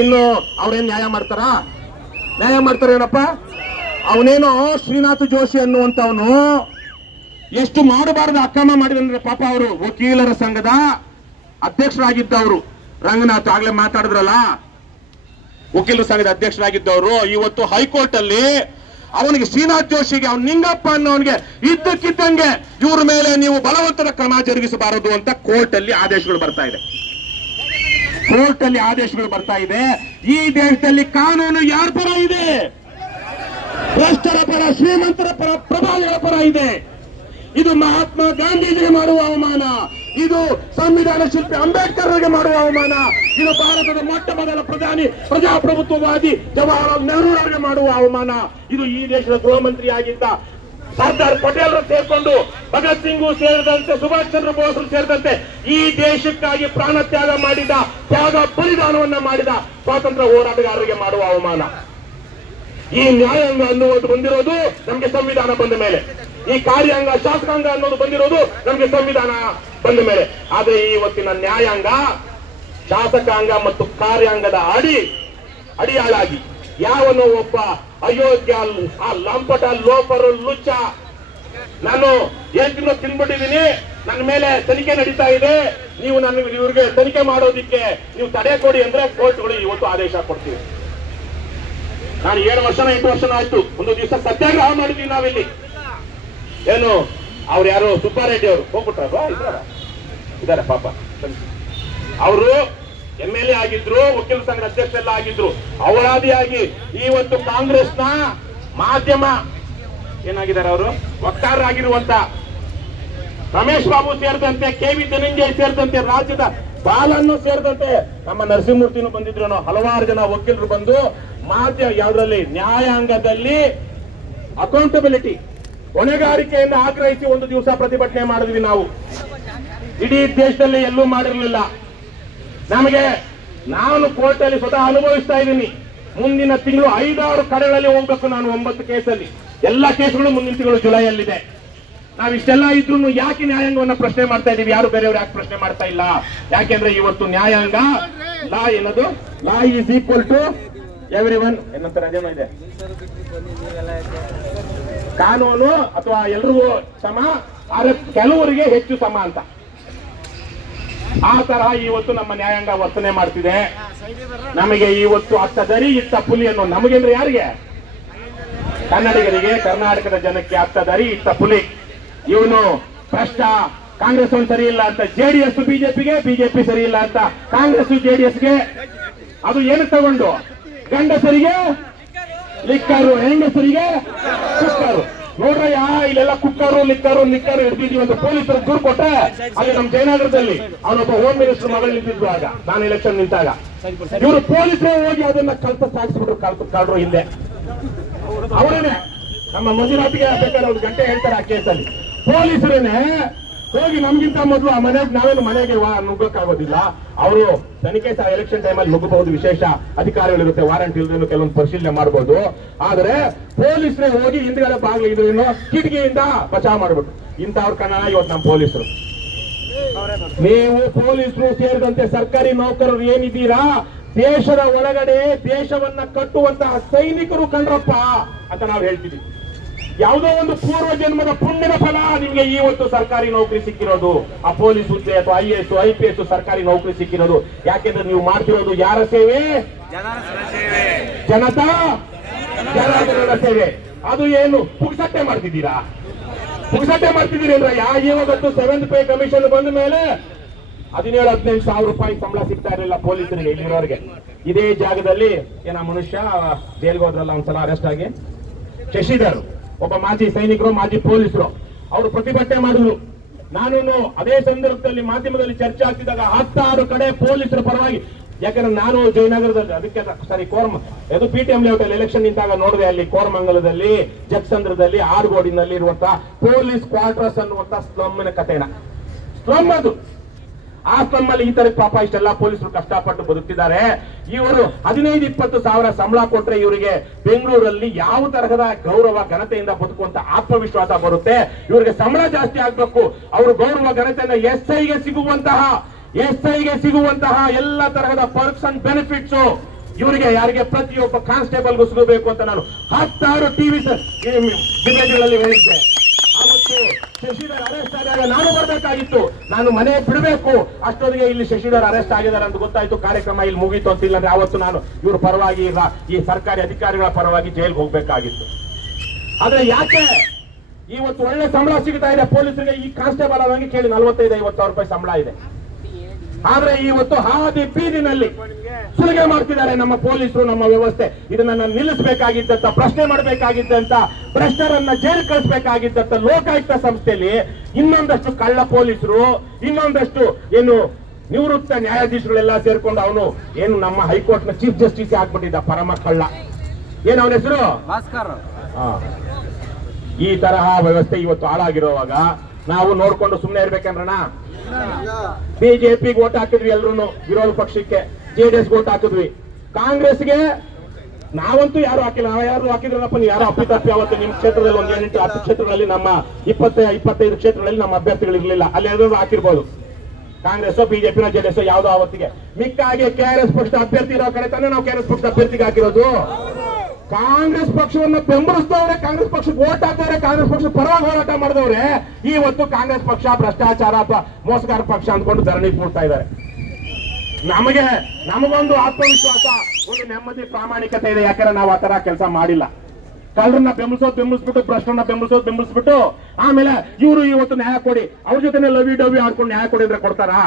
ಇನ್ನು ಅವ್ರೇನ್ ನ್ಯಾಯ ಮಾಡ್ತಾರೇನಪ್ಪ? ಅವನೇನೋ ಶ್ರೀನಾಥ್ ಜೋಶಿ ಅನ್ನುವಂತವನು ಎಷ್ಟು ಮಾಡಬಾರದು ಅಕ್ರಮ ಮಾಡಿದ್ರೆ ಪಾಪ. ಅವರು ವಕೀಲರ ಸಂಘದ ಅಧ್ಯಕ್ಷರಾಗಿದ್ದವರು, ರಂಗನಾಥ್ ಆಗ್ಲೇ ಮಾತಾಡಿದ್ರಲ್ಲ, ವಕೀಲರ ಸಂಘದ ಅಧ್ಯಕ್ಷರಾಗಿದ್ದವರು ಇವತ್ತು ಹೈಕೋರ್ಟ್ ಅಲ್ಲಿ ಅವನಿಗೆ ಶ್ರೀನಾಥ್ ಜೋಶಿಗೆ ಅವ್ನು ನಿಂಗಪ್ಪ ಅನ್ನೋನಿಗೆ ಇದ್ದಕ್ಕಿದ್ದಂಗೆ ಇವ್ರ ಮೇಲೆ ನೀವು ಬಲವಂತದ ಕ್ರಮ ಜರುಗಿಸಬಾರದು ಅಂತ ಕೋರ್ಟ್ ಅಲ್ಲಿ ಆದೇಶಗಳು ಬರ್ತಾ ಇದೆ. ಈ ದೇಶದಲ್ಲಿ ಕಾನೂನು ಯಾರ ಪರ ಇದೆ? ಭ್ರಷ್ಟರ ಪರ, ಶ್ರೀಮಂತರ ಪರ, ಪ್ರಧಾನಿಗಳ ಪರ ಇದೆ. ಇದು ಮಹಾತ್ಮ ಗಾಂಧೀಜಿಗೆ ಮಾಡುವ ಅವಮಾನ, ಇದು ಸಂವಿಧಾನ ಶಿಲ್ಪಿ ಅಂಬೇಡ್ಕರ್ಗೆ ಮಾಡುವ ಅವಮಾನ, ಇದು ಭಾರತದ ಮೊಟ್ಟ ಮೊದಲ ಪ್ರಜಾಪ್ರಭುತ್ವವಾದಿ ಜವಾಹರಲಾಲ್ ನೆಹರು ಅವರಿಗೆ ಮಾಡುವ ಅವಮಾನ, ಇದು ಈ ದೇಶದ ಗೃಹ ಮಂತ್ರಿ ಆಗಿದ್ದ ಸರ್ದಾರ್ ಪಟೇಲ್ ಸೇರ್ಕೊಂಡು ಭಗತ್ ಸಿಂಗ್ ಸೇರಿದಂತೆ, ಸುಭಾಷ್ ಚಂದ್ರ ಬೋಸ್ ಸೇರಿದಂತೆ ಈ ದೇಶಕ್ಕಾಗಿ ಪ್ರಾಣ ತ್ಯಾಗ ಮಾಡಿದ, ಬಲಿದಾನವನ್ನ ಮಾಡಿದ ಸ್ವಾತಂತ್ರ್ಯ ಹೋರಾಟಗಾರರಿಗೆ ಮಾಡುವ ಅವಮಾನ. ಈ ನ್ಯಾಯಾಂಗ ಅನ್ನುವುದು ಬಂದಿರೋದು ನಮ್ಗೆ ಸಂವಿಧಾನ ಬಂದ ಮೇಲೆ, ಈ ಕಾರ್ಯಾಂಗ ಶಾಸಕಾಂಗ ಅನ್ನೋದು ಬಂದಿರೋದು ನಮ್ಗೆ ಸಂವಿಧಾನ ಬಂದ ಮೇಲೆ. ಆದ್ರೆ ಇವತ್ತಿನ ನ್ಯಾಯಾಂಗ ಶಾಸಕಾಂಗ ಮತ್ತು ಕಾರ್ಯಾಂಗದ ಅಡಿಯಾಳಾಗಿ ಯಾವನೋ ಒಬ್ಬ ಅಯೋಗ್ಯ, ಆ ಲಂಪಟ, ಲೋಪರು, ಲುಚ್ಚ, ನಾನು 8 ತಿಂಗಳು ತಿನ್ಬಿಟ್ಟಿದ್ದೀನಿ, ನನ್ನ ಮೇಲೆ ತನಿಖೆ ನಡೀತಾ ಇದೆ, ನೀವು ಇವ್ರಿಗೆ ತನಿಖೆ ಮಾಡೋದಿಕ್ಕೆ ನೀವು ತಡೆ ಕೊಡಿ ಅಂದ್ರೆ ಕೋರ್ಟ್ಗಳು ಇವತ್ತು ಆದೇಶ ಕೊಡ್ತೀವಿ. ನಾನು 7 ವರ್ಷನ 8 ವರ್ಷನ ಆಯ್ತು, ಒಂದು ದಿವಸ ಸತ್ಯಾಗ್ರಹ ಮಾಡಿದ್ವಿ ನಾವಿಲ್ಲಿ. ಏನು ಅವ್ರು ಯಾರು ಸುಬ್ಬಾರೆಡ್ಡಿ ಅವರು ಹೋಗ್ಬಿಟ್ರ ಇದಾರೆ ಪಾಪ. ಅವರು MLA ಆಗಿದ್ರು, ವಕೀಲ ಸಂಘದ ಅಧ್ಯಕ್ಷರೆಲ್ಲ ಆಗಿದ್ರು. ಅವರಾದಿಯಾಗಿ ಇವತ್ತು ಕಾಂಗ್ರೆಸ್ನ ಮಾಧ್ಯಮ ಏನಾಗಿದ್ದಾರೆ, ಅವರು ವಕ್ತಾರರಾಗಿರುವಂತ ರಮೇಶ್ ಬಾಬು ಸೇರಿದಂತೆ, KV ಧನಂಜಯ ಸೇರಿದಂತೆ, ರಾಜ್ಯದ ಬಾಲನ್ನು ಸೇರಿದಂತೆ, ನಮ್ಮ ನರಸಿಂಹಮೂರ್ತಿನೂ ಬಂದಿದ್ರು, ಹಲವಾರು ಜನ ವಕೀಲರು ಬಂದು ಮಾಧ್ಯಮ ಯಾವುದರಲ್ಲಿ ನ್ಯಾಯಾಂಗದಲ್ಲಿ ಅಕೌಂಟಬಿಲಿಟಿ, ಹೊಣೆಗಾರಿಕೆಯಿಂದ ಆಗ್ರಹಿಸಿ ಒಂದು ದಿವಸ ಪ್ರತಿಭಟನೆ ಮಾಡಿದ್ವಿ ನಾವು. ಇಡೀ ದೇಶದಲ್ಲಿ ಎಲ್ಲೂ ಮಾಡಿರಲಿಲ್ಲ. ನಾನು ಕೋರ್ಟ್ ಅಲ್ಲಿ ಸ್ವತಃ ಅನುಭವಿಸ್ತಾ ಇದ್ದೀನಿ. ಮುಂದಿನ ತಿಂಗಳು 5-6 ಕಡೆಗಳಲ್ಲಿ ಹೋಗ್ಬೇಕು ನಾನು, 9 ಕೇಸಲ್ಲಿ. ಎಲ್ಲಾ ಕೇಸುಗಳು ಮುಂದಿನ ತಿಂಗಳು ಜುಲೈಯಲ್ಲಿದೆ. ನಾವಿಷ್ಟೆಲ್ಲ ಇದ್ರು ಯಾಕೆ ನ್ಯಾಯಾಂಗವನ್ನ ಪ್ರಶ್ನೆ ಮಾಡ್ತಾ ಇದೀವಿ? ಯಾರು ಬೇರೆಯವ್ರು ಯಾಕೆ ಪ್ರಶ್ನೆ ಮಾಡ್ತಾ ಇಲ್ಲ? ಯಾಕೆಂದ್ರೆ ಇವತ್ತು ನ್ಯಾಯಾಂಗ ಲಾ ಏನದು, law is equal to everyone ಏನಂತ ರಜೆನೂ ಇದೆ, ಕಾನೂನು ಅಥವಾ ಎಲ್ರಿಗೂ ಸಮ, ಆದ್ರೆ ಕೆಲವರಿಗೆ ಹೆಚ್ಚು ಸಮ ಅಂತ. ಆ ತರಹ ಇವತ್ತು ನಮ್ಮ ನ್ಯಾಯಾಂಗ ವರ್ತನೆ ಮಾಡ್ತಿದೆ. ನಮಗೆ ಇವತ್ತು ಅತ್ತ ದರಿ ಇತ್ತ ಪುಲಿ ಅನ್ನೋ, ನಮಗೆಂದ್ರೆ ಯಾರಿಗೆ? ಕನ್ನಡಿಗರಿಗೆ, ಕರ್ನಾಟಕದ ಜನಕ್ಕೆ ಅತ್ತ ದರಿ ಇತ್ತ ಪುಲಿ. ಇವನು ಭ್ರಷ್ಟ, ಕಾಂಗ್ರೆಸ್ ಒಂದು ಸರಿ ಇಲ್ಲ ಅಂತ JDS ಬಿಜೆಪಿಗೆ, ಬಿಜೆಪಿ ಸರಿ ಇಲ್ಲ ಅಂತ ಕಾಂಗ್ರೆಸ್ JDSಗೆ. ಅದು ಏನು ತಗೊಂಡು? ಗಂಡಸರಿಗೆ ಲಿಕ್ಕರು, ಹೆಂಗಸರಿಗೆ ಕುಕ್ಕರು. ನೋಡ್ರಯ್ಯ ಇಲ್ಲೆಲ್ಲ ಕುಕ್ಕರು ಲಿಕ್ಕರು ಹಿಡಿದಿದೀವಿ ಅಂತ ಪೊಲೀಸರು ದೂರು ಕೊಟ್ರೆ ಅಲ್ಲಿ ನಮ್ಮ ಜಯನಗರದಲ್ಲಿ ಅವನೊಬ್ಬ ಹೋಮ್ ಮಿನಿಸ್ಟರ್ ಮಗಳು ನಿಂತಿದ್ರು ಆಗ ನಾನು ಎಲೆಕ್ಷನ್ ನಿಂತಾಗ ಇವರು ಪೊಲೀಸರೇ ಹೋಗಿ ಅದನ್ನ ಸಾಗಿಸ್ಬಿಟ್ರು ಕಳ್ರು ಹಿಂದೆ ಅವರೇನೆ ನಮ್ಮ ಮಂಜುನಾಥ್ಗೆ ಬೇಕಾದ್ರೆ ಒಂದು ಗಂಟೆ ಹೇಳ್ತಾರೆ ಆ ಕೇಸಲ್ಲಿ ಪೊಲೀಸರೇನೆ ಹೋಗಿ ನಮ್ಗಿಂತ ಮೊದಲು ಆ ಮನೆಗೆ ನಾವೇನು ಮನೆಗೆ ನುಗ್ಗಕ್ಕಾಗೋದಿಲ್ಲ ಅವರು ತನಿಖೆ ಎಲೆಕ್ಷನ್ ಟೈಮಲ್ಲಿ ನುಗ್ಗಬಹುದು ವಿಶೇಷ ಅಧಿಕಾರಿಗಳಿರುತ್ತೆ ವಾರಂಟ್ ಇಲ್ಲದೇನು ಕೆಲವೊಂದು ಪರಿಶೀಲನೆ ಮಾಡಬಹುದು ಆದ್ರೆ ಪೊಲೀಸರೇ ಹೋಗಿ ಹಿಂದ್ಗಡೆ ಬಾಗಿಲು ಇದ್ರೇನು ಕಿಟಕಿಯಿಂದ ಬಚಾವ್ ಮಾಡ್ಬಿಟ್ಟು ಇಂಥವ್ರ ಕನ್ನಡ ಇವತ್ತು ನಮ್ಮ ಪೊಲೀಸರು ನೀವು ಪೊಲೀಸರು ಸೇರಿದಂತೆ ಸರ್ಕಾರಿ ನೌಕರರು ಏನಿದ್ದೀರಾ ದೇಶದ ಒಳಗಡೆ ದೇಶವನ್ನ ಕಟ್ಟುವಂತಹ ಸೈನಿಕರು ಕಂಡ್ರಪ್ಪ ಅಂತ ನಾವು ಹೇಳ್ತಿದ್ದೀವಿ ಯಾವುದೋ ಒಂದು ಪೂರ್ವ ಜನ್ಮದ ಪುಣ್ಯದ ಫಲ ನಿಮ್ಗೆ ಇವತ್ತು ಸರ್ಕಾರಿ ನೌಕರಿ ಸಿಕ್ಕಿರೋದು ಆ ಪೊಲೀಸ್ ಹುದ್ದೆ ಅಥವಾ IAS IPS ಸರ್ಕಾರಿ ನೌಕರಿ ಸಿಕ್ಕಿರೋದು ಯಾಕೆಂದ್ರೆ ನೀವು ಮಾಡ್ತಿರೋದು ಯಾರ ಸೇವೆ ಜನತಾ ಜನರ ಸೇವೆ ಅದು ಏನು ಪುಕ್ಸಟ್ಟೆ ಮಾಡ್ತಿದ್ದೀರಾ ಪುಕ್ಸಟ್ಟೆ ಮಾಡ್ತಿದ್ದೀರಿ ಅಂದ್ರೆ ಇವತ್ತು 7th ಪೇ ಕಮಿಷನ್ ಬಂದ ಮೇಲೆ 17-18 ಸಾವಿರ ರೂಪಾಯಿ ಸಂಬಳ ಸಿಗ್ತಾ ಇರಲಿಲ್ಲ ಪೊಲೀಸರಿಗೆ ಇಲ್ಲಿರೋರಿಗೆ ಇದೇ ಜಾಗದಲ್ಲಿ ಏನ ಮನುಷ್ಯ ಜೈಲ್ಗೆ ಹೋದ್ರಲ್ಲ ಒಂದ್ಸಲ ಅರೆಸ್ಟ್ ಆಗಿ ಶಶಿಧರ್ ಒಬ್ಬ ಮಾಜಿ ಸೈನಿಕರು ಮಾಜಿ ಪೊಲೀಸರು ಅವರು ಪ್ರತಿಭಟನೆ ಮಾಡಿದ್ರು ನಾನು ಅದೇ ಸಂದರ್ಭದಲ್ಲಿ ಮಾಧ್ಯಮದಲ್ಲಿ ಚರ್ಚೆ ಆಗ್ತಿದ್ದಾಗ 16 ಕಡೆ ಪೊಲೀಸರ ಪರವಾಗಿ ಯಾಕಂದ್ರೆ ನಾನು ಜಯನಗರದಲ್ಲಿ ಅದಕ್ಕೆ ಇದು PTM ಲೇಔಟ್ ಅಲ್ಲಿ ಎಲೆಕ್ಷನ್ ನಿಂತಾಗ ನೋಡಿದೆ ಅಲ್ಲಿ ಕೋರಮಂಗಲದಲ್ಲಿ ಜಗಸಂದ್ರದಲ್ಲಿ ಆರ್ಗೋಡಿನಲ್ಲಿ ಇರುವಂತಹ ಪೊಲೀಸ್ ಕ್ವಾರ್ಟರ್ಸ್ ಅನ್ನುವಂತ ಸ್ಲಮ್ನ ಕಥೆನ ಸ್ಲಮ್ ಅದು ಆ ಸ್ಲಮ್ ಅಲ್ಲಿ ಈ ತರ ಪಾಪ ಇಷ್ಟೆಲ್ಲ ಪೊಲೀಸರು ಕಷ್ಟಪಟ್ಟು ಬದುಕ್ತಿದ್ದಾರೆ ಇವರು 15-20 ಸಾವಿರ ಸಂಬಳ ಕೊಟ್ರೆ ಇವರಿಗೆ ಬೆಂಗಳೂರಲ್ಲಿ ಯಾವ ತರಹದ ಗೌರವ ಘನತೆಯಿಂದ ಬದುಕುವಂತ ಆತ್ಮವಿಶ್ವಾಸ ಬರುತ್ತೆ ಇವರಿಗೆ ಸಂಬಳ ಜಾಸ್ತಿ ಆಗ್ಬೇಕು ಅವರು ಗೌರವ ಘನತೆಯಿಂದ SI ಗೆ ಸಿಗುವಂತಹ ಎಲ್ಲ ತರಹದ ಪರ್ಕ್ಸ್ ಅಂಡ್ ಬೆನಿಫಿಟ್ಸ್ ಇವರಿಗೆ ಯಾರಿಗೆ ಪ್ರತಿಯೊಬ್ಬ ಕಾನ್ಸ್ಟೇಬಲ್ಗೂ ಸಿಗಬೇಕು ಅಂತ ನಾನು 16 ಟಿವಿ ಡಿಬೇಟ್ಗಳಲ್ಲಿ ಹೇಳಿದ್ದೆ ಅವತ್ತು ಶಶಿಧರ್ ಅರೆಸ್ಟ್ ಆದಾಗ ನಾನು ಬರಬೇಕಾಗಿತ್ತು ನಾನು ಮನೆ ಬಿಡಬೇಕು ಅಷ್ಟೊತ್ತಿಗೆ ಇಲ್ಲಿ ಶಶಿಧರ್ ಅರೆಸ್ಟ್ ಆಗಿದ್ದಾರೆ ಅಂತ ಗೊತ್ತಾಯ್ತು ಕಾರ್ಯಕ್ರಮ ಇಲ್ಲಿ ಮುಗೀತು ಅಂತಿಲ್ಲ ಅಂದ್ರೆ ಅವತ್ತು ನಾನು ಇವ್ರ ಪರವಾಗಿ ಈ ಸರ್ಕಾರಿ ಅಧಿಕಾರಿಗಳ ಪರವಾಗಿ ಜೈಲ್ಗೆ ಹೋಗ್ಬೇಕಾಗಿತ್ತು ಆದ್ರೆ ಯಾಕೆ ಇವತ್ತು ಒಳ್ಳೆ ಸಂಬಳ ಸಿಗ್ತಾ ಇದೆ ಪೊಲೀಸರಿಗೆ ಈ ಕಾನ್ಸ್ಟೇಬಲ್ ಆದಂಗೆ ಕೇಳಿ 45-50 ಸಾವಿರ ರೂಪಾಯಿ ಸಂಬಳ ಇದೆ ಆದ್ರೆ ಇವತ್ತು ಹಾದಿ ಬೀದಿನಲ್ಲಿ ಸುಲಿಗೆ ಮಾಡ್ತಿದ್ದಾರೆ ನಮ್ಮ ಪೊಲೀಸರು ನಮ್ಮ ವ್ಯವಸ್ಥೆ ಇದನ್ನ ನಿಲ್ಲಿಸಬೇಕಾಗಿದ್ದಂತ ಪ್ರಶ್ನೆ ಮಾಡಬೇಕಾಗಿದ್ದಂತ ಭ್ರಷ್ಟರನ್ನ ಜೈಲು ಕಳಿಸಬೇಕಾಗಿದ್ದಂತ ಲೋಕಾಯುಕ್ತ ಸಂಸ್ಥೆಯಲ್ಲಿ ಇನ್ನೊಂದಷ್ಟು ಕಳ್ಳ ಪೊಲೀಸರು ಇನ್ನೊಂದಷ್ಟು ಏನು ನಿವೃತ್ತ ನ್ಯಾಯಾಧೀಶಗಳೆಲ್ಲ ಸೇರ್ಕೊಂಡು ಅವನು ಏನು ನಮ್ಮ ಹೈಕೋರ್ಟ್ ನ ಚೀಫ್ ಜಸ್ಟಿಸ್ ಆಗ್ಬಿಟ್ಟಿದ್ದ ಪರಮ ಕಳ್ಳ ಏನ್ ಅವನ ಹೆಸರು ಭಾಸ್ಕರ್ ಈ ತರಹ ವ್ಯವಸ್ಥೆ ಇವತ್ತು ಹಾಳಾಗಿರುವಾಗ ನಾವು ನೋಡ್ಕೊಂಡು ಸುಮ್ಮನೆ ಇರ್ಬೇಕಂದ್ರಣ ಬಿಜೆಪಿಗೆ ಓಟ್ ಹಾಕಿದ್ವಿ ಎಲ್ರು ವಿರೋಧ ಪಕ್ಷಕ್ಕೆ JDS ಓಟ್ ಹಾಕಿದ್ವಿ ಕಾಂಗ್ರೆಸ್ಗೆ ನಾವಂತೂ ಯಾರು ಹಾಕಿಲ್ಲ ನಾವು ಯಾರು ಹಾಕಿದ್ರಪ್ಪ ನೀವು ಯಾರು ಅಪ್ಪಿತಪ್ಪಿ ಅವತ್ತು ನಿಮ್ಮ ಕ್ಷೇತ್ರದಲ್ಲಿ ಒಂದು 8-10 ಕ್ಷೇತ್ರಗಳಲ್ಲಿ ನಮ್ಮ 20-25 ಕ್ಷೇತ್ರಗಳಲ್ಲಿ ನಮ್ಮ ಅಭ್ಯರ್ಥಿಗಳು ಇರಲಿಲ್ಲ ಅಲ್ಲಿ ಎಲ್ಲರೂ ಹಾಕಿರ್ಬೋದು ಕಾಂಗ್ರೆಸ್ ಬಿಜೆಪಿನ JDS ಯಾವ್ದೋ ಅವತ್ತಿಗೆ ಮಿಕ್ಕಾಗಿ KRS ಪಕ್ಷದ ಅಭ್ಯರ್ಥಿ ಇರೋ ಕಡೆ ತಾನೇ ನಾವು KRS ಪಕ್ಷದ ಅಭ್ಯರ್ಥಿಗೆ ಹಾಕಿರೋದು ಕಾಂಗ್ರೆಸ್ ಪಕ್ಷವನ್ನು ಬೆಂಬಲಿಸಿದವ್ರೆ ಕಾಂಗ್ರೆಸ್ ಪಕ್ಷಕ್ಕೆ ಓಟ್ ಹಾಕಿದವ್ರೆ ಕಾಂಗ್ರೆಸ್ ಪಕ್ಷ ಪರವಾಗಿ ಹೋರಾಟ ಮಾಡಿದವ್ರೆ ಇವತ್ತು ಕಾಂಗ್ರೆಸ್ ಪಕ್ಷ ಭ್ರಷ್ಟಾಚಾರ ಅಥವಾ ಮೋಸಗಾರ ಪಕ್ಷ ಅಂದ್ಕೊಂಡು ಧರಣಿ ಕೂಡ್ತಾ ಇದ್ದಾರೆ ನಮಗೊಂದು ಆತ್ಮವಿಶ್ವಾಸ ಒಂದು ನೆಮ್ಮದಿ ಪ್ರಾಮಾಣಿಕತೆ ಇದೆ ಯಾಕಂದ್ರೆ ನಾವು ಆ ತರ ಕೆಲಸ ಮಾಡಿಲ್ಲ ಕಳ್ಳರನ್ನ ಬೆಂಬಲಿಸ್ಬಿಟ್ಟು ಭ್ರಷ್ಟರನ್ನ ಬೆಂಬಲಿಸ್ಬಿಟ್ಟು ಆಮೇಲೆ ಇವರು ಇವತ್ತು ನ್ಯಾಯ ಕೊಡಿ ಅವ್ರ ಜೊತೆ ಲವಿ ಡವಿ ಆಡ್ಕೊಂಡು ನ್ಯಾಯ ಕೊಡಿ ಅಂದ್ರೆ ಕೊಡ್ತಾರಾ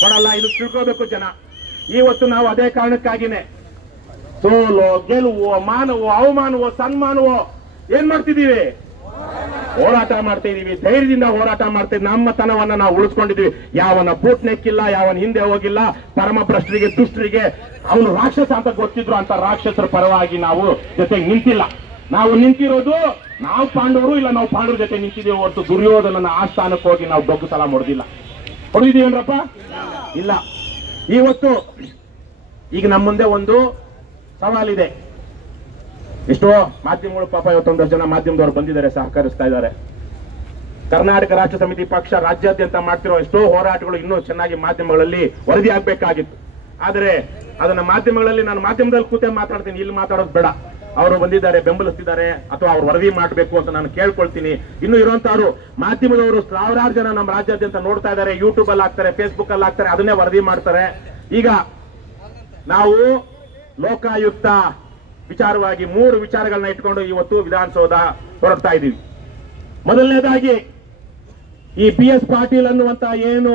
ಕೊಡಲ್ಲ ಇದು ತಿಳ್ಕೋಬೇಕು ಜನ ಇವತ್ತು ನಾವು ಅದೇ ಕಾರಣಕ್ಕಾಗಿನೇ ಸೋಲು ಗೆಲುವು ಮಾನವೋ ಅವಮಾನವೋ ಸನ್ಮಾನವೋ ಏನ್ ಮಾಡ್ತಿದೀವಿ ಹೋರಾಟ ಮಾಡ್ತಾ ಇದೀವಿ ಧೈರ್ಯದಿಂದ ಹೋರಾಟ ಮಾಡ್ತಾ ನಮ್ಮ ತನವನ್ನ ನಾವು ಉಳಿಸ್ಕೊಂಡಿದೀವಿ ಯಾವನ ಬೂಟ್ ನೆಕ್ಕಿಲ್ಲ ಯಾವನ ಹಿಂದೆ ಹೋಗಿಲ್ಲ ಪರಮ ಭ್ರಷ್ಟರಿಗೆ ದುಷ್ಟರಿಗೆ ಅವನು ರಾಕ್ಷಸ ಅಂತ ಗೊತ್ತಿದ್ರು ಅಂತ ರಾಕ್ಷಸರ ಪರವಾಗಿ ನಾವು ಜೊತೆಗೆ ನಿಂತಿಲ್ಲ ನಾವು ನಿಂತಿರೋದು ನಾವು ಪಾಂಡವರು ಇಲ್ಲ ನಾವು ಪಾಂಡವ್ರ ಜೊತೆ ನಿಂತಿದ್ದೀವಿ ಹೊರತು ದುರ್ಯೋಧನನ ಆಸ್ಥಾನಕ್ಕೆ ಹೋಗಿ ನಾವು ದೊಡ್ಡ ಸಲ ಹೊಡೆದಿದ್ದೀವೇನ್ರಪ್ಪ ಇಲ್ಲ ಇವತ್ತು ಈಗ ನಮ್ಮ ಮುಂದೆ ಒಂದು ಸವಾಲಿದೆ ಎಷ್ಟೋ ಮಾಧ್ಯಮಗಳು ಪಾಪ ಇವತ್ತೊಂದಷ್ಟು ಜನ ಮಾಧ್ಯಮದವರು ಬಂದಿದ್ದಾರೆ ಸಹಕರಿಸ್ತಾ ಇದ್ದಾರೆ ಕರ್ನಾಟಕ ರಾಷ್ಟ್ರ ಸಮಿತಿ ಪಕ್ಷ ರಾಜ್ಯಾದ್ಯಂತ ಮಾಡ್ತಿರೋ ಎಷ್ಟೋ ಹೋರಾಟಗಳು ಇನ್ನೂ ಚೆನ್ನಾಗಿ ಮಾಧ್ಯಮಗಳಲ್ಲಿ ವರದಿ ಆಗ್ಬೇಕಾಗಿತ್ತು ಆದರೆ ಅದನ್ನ ಮಾಧ್ಯಮಗಳಲ್ಲಿ ನಾನು ಮಾಧ್ಯಮದಲ್ಲಿ ಕೂತೆ ಮಾತಾಡ್ತೀನಿ ಇಲ್ಲಿ ಮಾತಾಡೋದು ಬೇಡ ಅವರು ಬಂದಿದ್ದಾರೆ ಬೆಂಬಲಿಸ್ತಿದ್ದಾರೆ ಅಥವಾ ಅವ್ರು ವರದಿ ಮಾಡಬೇಕು ಅಂತ ನಾನು ಕೇಳ್ಕೊಳ್ತೀನಿ ಇನ್ನು ಇರುವಂತವ್ರು ಮಾಧ್ಯಮದವರು ಸಾವಿರಾರು ಜನ ನಮ್ಮ ರಾಜ್ಯಾದ್ಯಂತ ನೋಡ್ತಾ ಇದ್ದಾರೆ ಯೂಟ್ಯೂಬ್ ಅಲ್ಲಿ ಹಾಕ್ತಾರೆ ಫೇಸ್ಬುಕ್ ಅಲ್ಲಿ ಹಾಕ್ತಾರೆ ಅದನ್ನೇ ವರದಿ ಮಾಡ್ತಾರೆ ಈಗ ನಾವು ಲೋಕಾಯುಕ್ತ ವಿಚಾರವಾಗಿ 3 ವಿಚಾರಗಳನ್ನ ಇಟ್ಕೊಂಡು ಇವತ್ತು ವಿಧಾನಸೌಧ ಹೊರಡ್ತಾ ಇದ್ದೀವಿ ಮೊದಲನೇದಾಗಿ ಈ BS ಪಾಟೀಲ್ ಅನ್ನುವಂತ ಏನು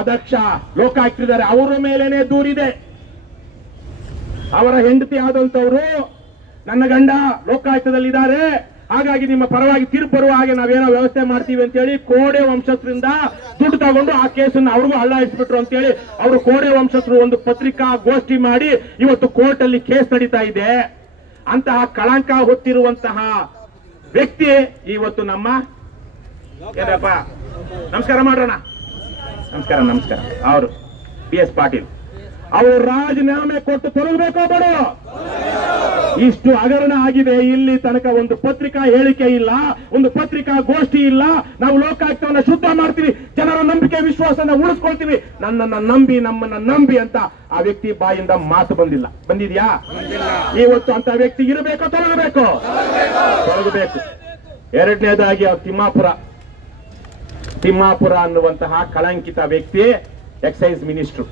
ಅಧ್ಯಕ್ಷ ಲೋಕಾಯುಕ್ತರಿದ್ದಾರೆ ಅವರ ಮೇಲೇನೆ ದೂರಿದೆ ಅವರ ಹೆಂಡತಿ ಆದಂತವರು ನನ್ನ ಗಂಡ ಲೋಕಾಯುಕ್ತದಲ್ಲಿದ್ದಾರೆ ಹಾಗಾಗಿ ನಿಮ್ಮ ಪರವಾಗಿ ತೀರ್ಪು ಬರುವ ಹಾಗೆ ನಾವೇನೋ ವ್ಯವಸ್ಥೆ ಮಾಡ್ತೀವಿ ಅಂತೇಳಿ ಕೋಡೆ ವಂಶಸ್ಥರಿಂದ ದುಡ್ಡು ತಗೊಂಡು ಆ ಕೇಸನ್ನು ಅವ್ರಿಗೂ ಹಳ್ಳಾಯಿಸ್ಬಿಟ್ರು ಅಂತೇಳಿ ಅವರು ಕೋಡೆ ವಂಶಸ್ಥರು ಒಂದು ಪತ್ರಿಕಾ ಗೋಷ್ಠಿ ಮಾಡಿ ಇವತ್ತು ಕೋರ್ಟ್ ಅಲ್ಲಿ ಕೇಸ್ ನಡೀತಾ ಇದೆ. ಅಂತಹ ಕಳಂಕ ಹೊತ್ತಿರುವಂತಹ ವ್ಯಕ್ತಿ ಇವತ್ತು ನಮ್ಮ ಏನಪ್ಪ ನಮಸ್ಕಾರ ಮಾಡೋಣ, ನಮಸ್ಕಾರ ಅವರು BS ಪಾಟೀಲ್ ಅವರು ರಾಜೀನಾಮೆ ಕೊಟ್ಟು ತೊಲಗಬೇಕೋ ಬೇಡ? ಇಷ್ಟು ಹಗರಣ ಆಗಿದೆ. ಇಲ್ಲಿ ತನಕ ಒಂದು ಪತ್ರಿಕಾ ಹೇಳಿಕೆ ಇಲ್ಲ, ಒಂದು ಪತ್ರಿಕಾ ಗೋಷ್ಠಿ ಇಲ್ಲ. ನಾವು ಲೋಕಾಯುಕ್ತವನ್ನ ಶುದ್ಧ ಮಾಡ್ತೀವಿ, ಜನರ ನಂಬಿಕೆ ವಿಶ್ವಾಸನ ಉಳಿಸ್ಕೊಳ್ತೀವಿ, ನನ್ನನ್ನ ನಂಬಿ ನಮ್ಮನ್ನ ನಂಬಿ ಅಂತ ಆ ವ್ಯಕ್ತಿ ಬಾಯಿಂದ ಮಾತು ಬಂದಿದ್ಯಾ? ಇವತ್ತು ಅಂತ ವ್ಯಕ್ತಿ ಇರಬೇಕೋ ತೊಲಗಬೇಕು? ತೊಲಗಬೇಕು. ಎರಡನೇದಾಗಿ ತಿಮ್ಮಾಪುರ ಅನ್ನುವಂತಹ ಕಳಂಕಿತ ವ್ಯಕ್ತಿ ಎಕ್ಸೈಸ್ ಮಿನಿಸ್ಟ್ರು.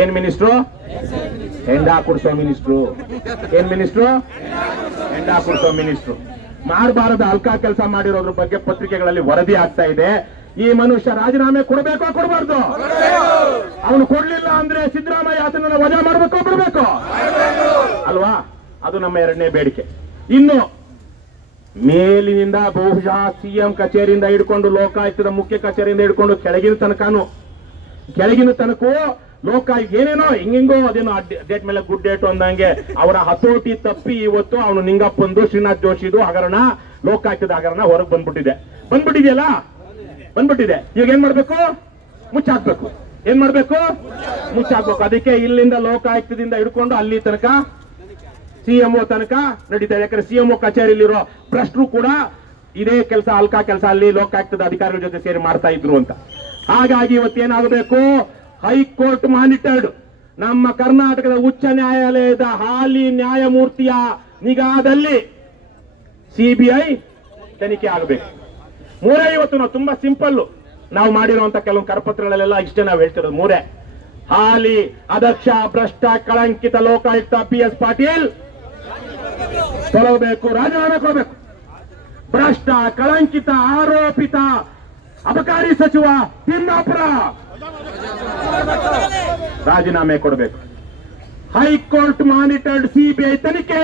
ಏನ್ ಮಿನಿಸ್ಟ್ರು? ಹೆಂಡ ಕುಡಿಸೋ ಮಿನಿಸ್ಟ್ರು. ಏನ್ ಮಿನಿಸ್ಟ್ರು? ಹೆಂಡ ಕುಡಿಸೋ ಮಿನಿಸ್ಟ್ರು. ಮಾಡಬಾರದ ಅಲ್ಕಾ ಕೆಲಸ ಮಾಡಿರೋದ್ರ ಬಗ್ಗೆ ಪತ್ರಿಕೆಗಳಲ್ಲಿ ವರದಿ ಆಗ್ತಾ ಇದೆ. ಈ ಮನುಷ್ಯ ರಾಜೀನಾಮೆ ಕೊಡಬೇಕೋ ಕೊಡಬಾರ್ದು? ಅವನು ಕೊಡ್ಲಿಲ್ಲ ಅಂದ್ರೆ ಸಿದ್ದರಾಮಯ್ಯ ಆತನನ್ನ ವಜಾ ಮಾಡಬೇಕೋ ಬಿಡಬೇಕು ಅಲ್ವಾ? ಅದು ನಮ್ಮ ಎರಡನೇ ಬೇಡಿಕೆ. ಇನ್ನು ಮೇಲಿನಿಂದ ಬಹುಶಃ CM ಕಚೇರಿಯಿಂದ ಹಿಡ್ಕೊಂಡು ಲೋಕಾಯುಕ್ತದ ಮುಖ್ಯ ಕಚೇರಿಯಿಂದ ಹಿಡ್ಕೊಂಡು ಕೆಳಗಿನ ತನಕೂ ಲೋಕಾಯುಕ್ತ ಏನೇನೋ ಹಿಂಗೋ ಅದೇನೋ ಡೇಟ್ ಮೇಲೆ ಗುಡ್ ಡೇಟ್ ಅಂದಂಗೆ ಅವರ ಹತೋಟಿ ತಪ್ಪಿ ಇವತ್ತು ಅವನು ನಿಂಗಪ್ಪಂದು ಶ್ರೀನಾಥ್ ಜೋಶಿದು ಹಗರಣ, ಲೋಕಾಯುಕ್ತದ ಹಗರಣ ಹೊರಗೆ ಬಂದ್ಬಿಟ್ಟಿದೆಯಲ್ಲ. ಈಗ ಏನ್ ಮಾಡ್ಬೇಕು? ಮುಚ್ಚಾಕ್ಬೇಕು. ಏನ್ ಮಾಡ್ಬೇಕು? ಮುಚ್ಚಾಕ್ಬೇಕು. ಅದಕ್ಕೆ ಇಲ್ಲಿಂದ ಲೋಕಾಯುಕ್ತದಿಂದ ಹಿಡ್ಕೊಂಡು ಅಲ್ಲಿ ತನಕ CMO ತನಕ ನಡೀತಾ ಇದೆ. ಯಾಕಂದ್ರೆ CMO ಕಚೇರಿಯಲ್ಲಿರೋ ಭ್ರಷ್ಟರು ಕೂಡ ಇದೇ ಕೆಲಸ, ಅಲ್ಕಾ ಕೆಲಸ ಅಲ್ಲಿ ಲೋಕಾಯುಕ್ತದ ಅಧಿಕಾರಿಗಳ ಜೊತೆ ಸೇರಿ ಮಾಡ್ತಾ ಇದ್ರು ಅಂತ. ಹಾಗಾಗಿ ಇವತ್ತೇನಾಗಬೇಕು? ಹೈಕೋರ್ಟ್ ಮಾನಿಟರ್ಡ್ ನಮ್ಮ ಕರ್ನಾಟಕದ ಉಚ್ಚ ನ್ಯಾಯಾಲಯದ ಹಾಲಿ ನ್ಯಾಯಮೂರ್ತಿಯ ನಿಗಾದಲ್ಲಿ CBI ತನಿಖೆ ಆಗಬೇಕು. ಮೂರೇ ಇವತ್ತು ನಾವು ತುಂಬಾ ಸಿಂಪಲ್ ನಾವು ಮಾಡಿರುವಂತ ಕೆಲವು ಕರಪತ್ರಗಳಲ್ಲೆಲ್ಲ ಇಷ್ಟೇ ನಾವು ಹೇಳ್ತಿರೋದು ಮೂರೇ. ಹಾಲಿ ಅಧ್ಯಕ್ಷ ಭ್ರಷ್ಟ ಕಳಂಕಿತ ಲೋಕಾಯುಕ್ತ BS ಪಾಟೀಲ್ ತೊಲಗಬೇಕು, ರಾಜೀನಾಮೆ ಕೊಡಬೇಕು. ಭ್ರಷ್ಟ ಕಳಂಕಿತ ಆರೋಪಿತ ಅಬಕಾರಿ ಸಚಿವ ತಿಮ್ಮಾಪುರ ರಾಜೀನಾಮೆ ಕೊಡಬೇಕು. ಹೈಕೋರ್ಟ್ ಮಾನಿಟರ್ಡ್ CBI ತನಿಖೆ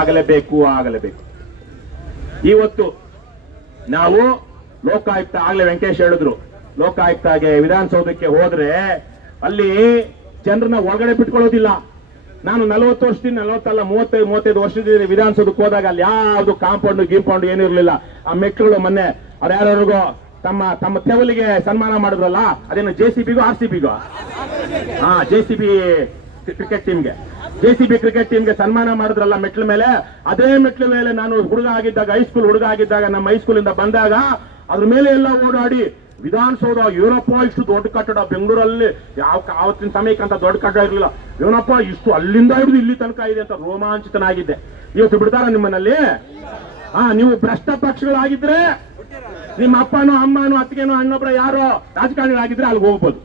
ಆಗಲೇಬೇಕು. ಇವತ್ತು ನಾವು ಲೋಕಾಯುಕ್ತ ಆಗ್ಲೇ ವೆಂಕಟೇಶ್ ಹೇಳಿದ್ರು, ಲೋಕಾಯುಕ್ತಗೆ ವಿಧಾನಸೌಧಕ್ಕೆ ಹೋದ್ರೆ ಅಲ್ಲಿ ಜನರನ್ನ ಒಳಗಡೆ ಬಿಟ್ಕೊಳ್ಳೋದಿಲ್ಲ. ನಾನು 40 ವರ್ಷದಿಂದ 35 ವರ್ಷದಿಂದ ವಿಧಾನಸೌಧಕ್ಕೆ ಹೋದಾಗ ಅಲ್ಲಿ ಯಾವ್ದು ಕಾಂಪೌಂಡ್ ಏನಿರ್ಲಿಲ್ಲ. ಆ ಮೆಟ್ಲುಗಳು ಮೊನ್ನೆ ಅವ್ರು ಯಾರಿಗೋ ತಮ್ಮ ತೆವಲಿಗೆ ಸನ್ಮಾನ ಮಾಡಿದ್ರಲ್ಲ, ಅದೇನು JCBಗೋ RCBಗೋ JCB ಕ್ರಿಕೆಟ್ ಟೀಮ್ಗೆ ಸನ್ಮಾನ ಮಾಡಿದ್ರಲ್ಲ ಮೆಟ್ಲ ಮೇಲೆ. ಅದೇ ಮೆಟ್ಲ ಮೇಲೆ ನಾನು ಹೈಸ್ಕೂಲ್ ಹುಡುಗ ಆಗಿದ್ದಾಗ ನಮ್ಮ ಹೈಸ್ಕೂಲಿಂದ ಬಂದಾಗ ಅದ್ರ ಮೇಲೆ ಎಲ್ಲ ಓಡಾಡಿ ವಿಧಾನಸೌಧ ಏನಪ್ಪ ಇಷ್ಟು ದೊಡ್ಡ ಕಟ್ಟಡ, ಬೆಂಗಳೂರಲ್ಲಿ ಆವತ್ತಿನ ಸಮಯಕ್ಕಂತ ದೊಡ್ಡ ಕಟ್ಟಡ ಇರಲಿಲ್ಲ, ಏನಪ್ಪ ಇಷ್ಟು ಅಲ್ಲಿಂದ ಹಿಡಿದು ಇಲ್ಲಿ ತನಕ ಇದೆ ಅಂತ ರೋಮಾಂಚಿತನಾಗಿದ್ದೆ. ಇವತ್ತು ಬಿಡ್ತಾರ ನಿಮ್ಮನಲ್ಲಿ? ನೀವು ಭ್ರಷ್ಟ ಪಕ್ಷಗಳಾಗಿದ್ರೆ ನಿಮ್ಮ ಅಪ್ಪನೋ ಅಮ್ಮನೋ ಅತ್ತಿಗೆನೋ ಅಣ್ಣೊಬ್ಬರ ಯಾರೋ ರಾಜಕಾರಣಿಗಳಾಗಿದ್ರೆ ಅಲ್ಲಿಗೆ ಹೋಗ್ಬೋದು.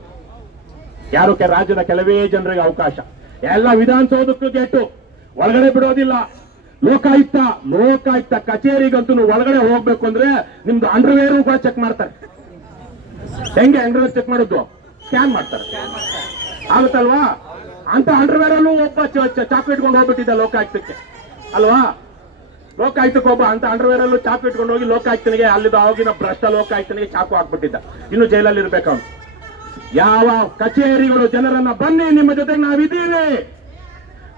ಯಾರು ರಾಜ್ಯದ ಕೆಲವೇ ಜನರಿಗೆ ಅವಕಾಶ. ಎಲ್ಲ ವಿಧಾನಸೌಧಕ್ಕೂ ಗೆಟ್ಟು ಒಳಗಡೆ ಬಿಡೋದಿಲ್ಲ. ಲೋಕಾಯುಕ್ತ ಕಚೇರಿಗಂತೂ ಒಳಗಡೆ ಹೋಗ್ಬೇಕು ಅಂದ್ರೆ ನಿಮ್ದು ಅಂಡರ್ವೇರು ಕೂಡ ಚೆಕ್ ಮಾಡ್ತಾರೆ. ಹೆಂಗೆ ಅಂಡರ್ವೇರ್ ಚೆಕ್ ಮಾಡೋದು? ಸ್ಕ್ಯಾನ್ ಮಾಡ್ತಾರೆ, ಆಗುತ್ತಲ್ವಾ? ಅಂತ ಅಂಡರ್ವೇರ್ ಅಲ್ಲೂ ಒಬ್ಬ ಚಾಕು ಇಟ್ಕೊಂಡು ಹೋಗ್ಬಿಟ್ಟಿದ್ದ ಲೋಕಾಯುಕ್ತಕ್ಕೆ ಅಲ್ವಾ? ಲೋಕಾಯುಕ್ತಕ್ಕೆ ಒಬ್ಬ ಅಂತ ಅಂಡರ್ವೇರ್ ಅಲ್ಲೂ ಚಾಕು ಇಟ್ಕೊಂಡು ಹೋಗಿ ಲೋಕಾಯುಕ್ತನಿಗೆ ಅಲ್ಲಿದ್ದ ಆಗಿನ ಭ್ರಷ್ಟ ಲೋಕಾಯುಕ್ತನಿಗೆ ಚಾಕು ಹಾಕ್ಬಿಟ್ಟಿದ್ದ. ಇನ್ನು ಜೈಲಲ್ಲಿ ಇರ್ಬೇಕು ಅವನು. ಯಾವ ಕಚೇರಿಗಳು ಜನರನ್ನ ಬನ್ನಿ ನಿಮ್ಮ ಜೊತೆಗೆ ನಾವಿದ್ದೀವಿ,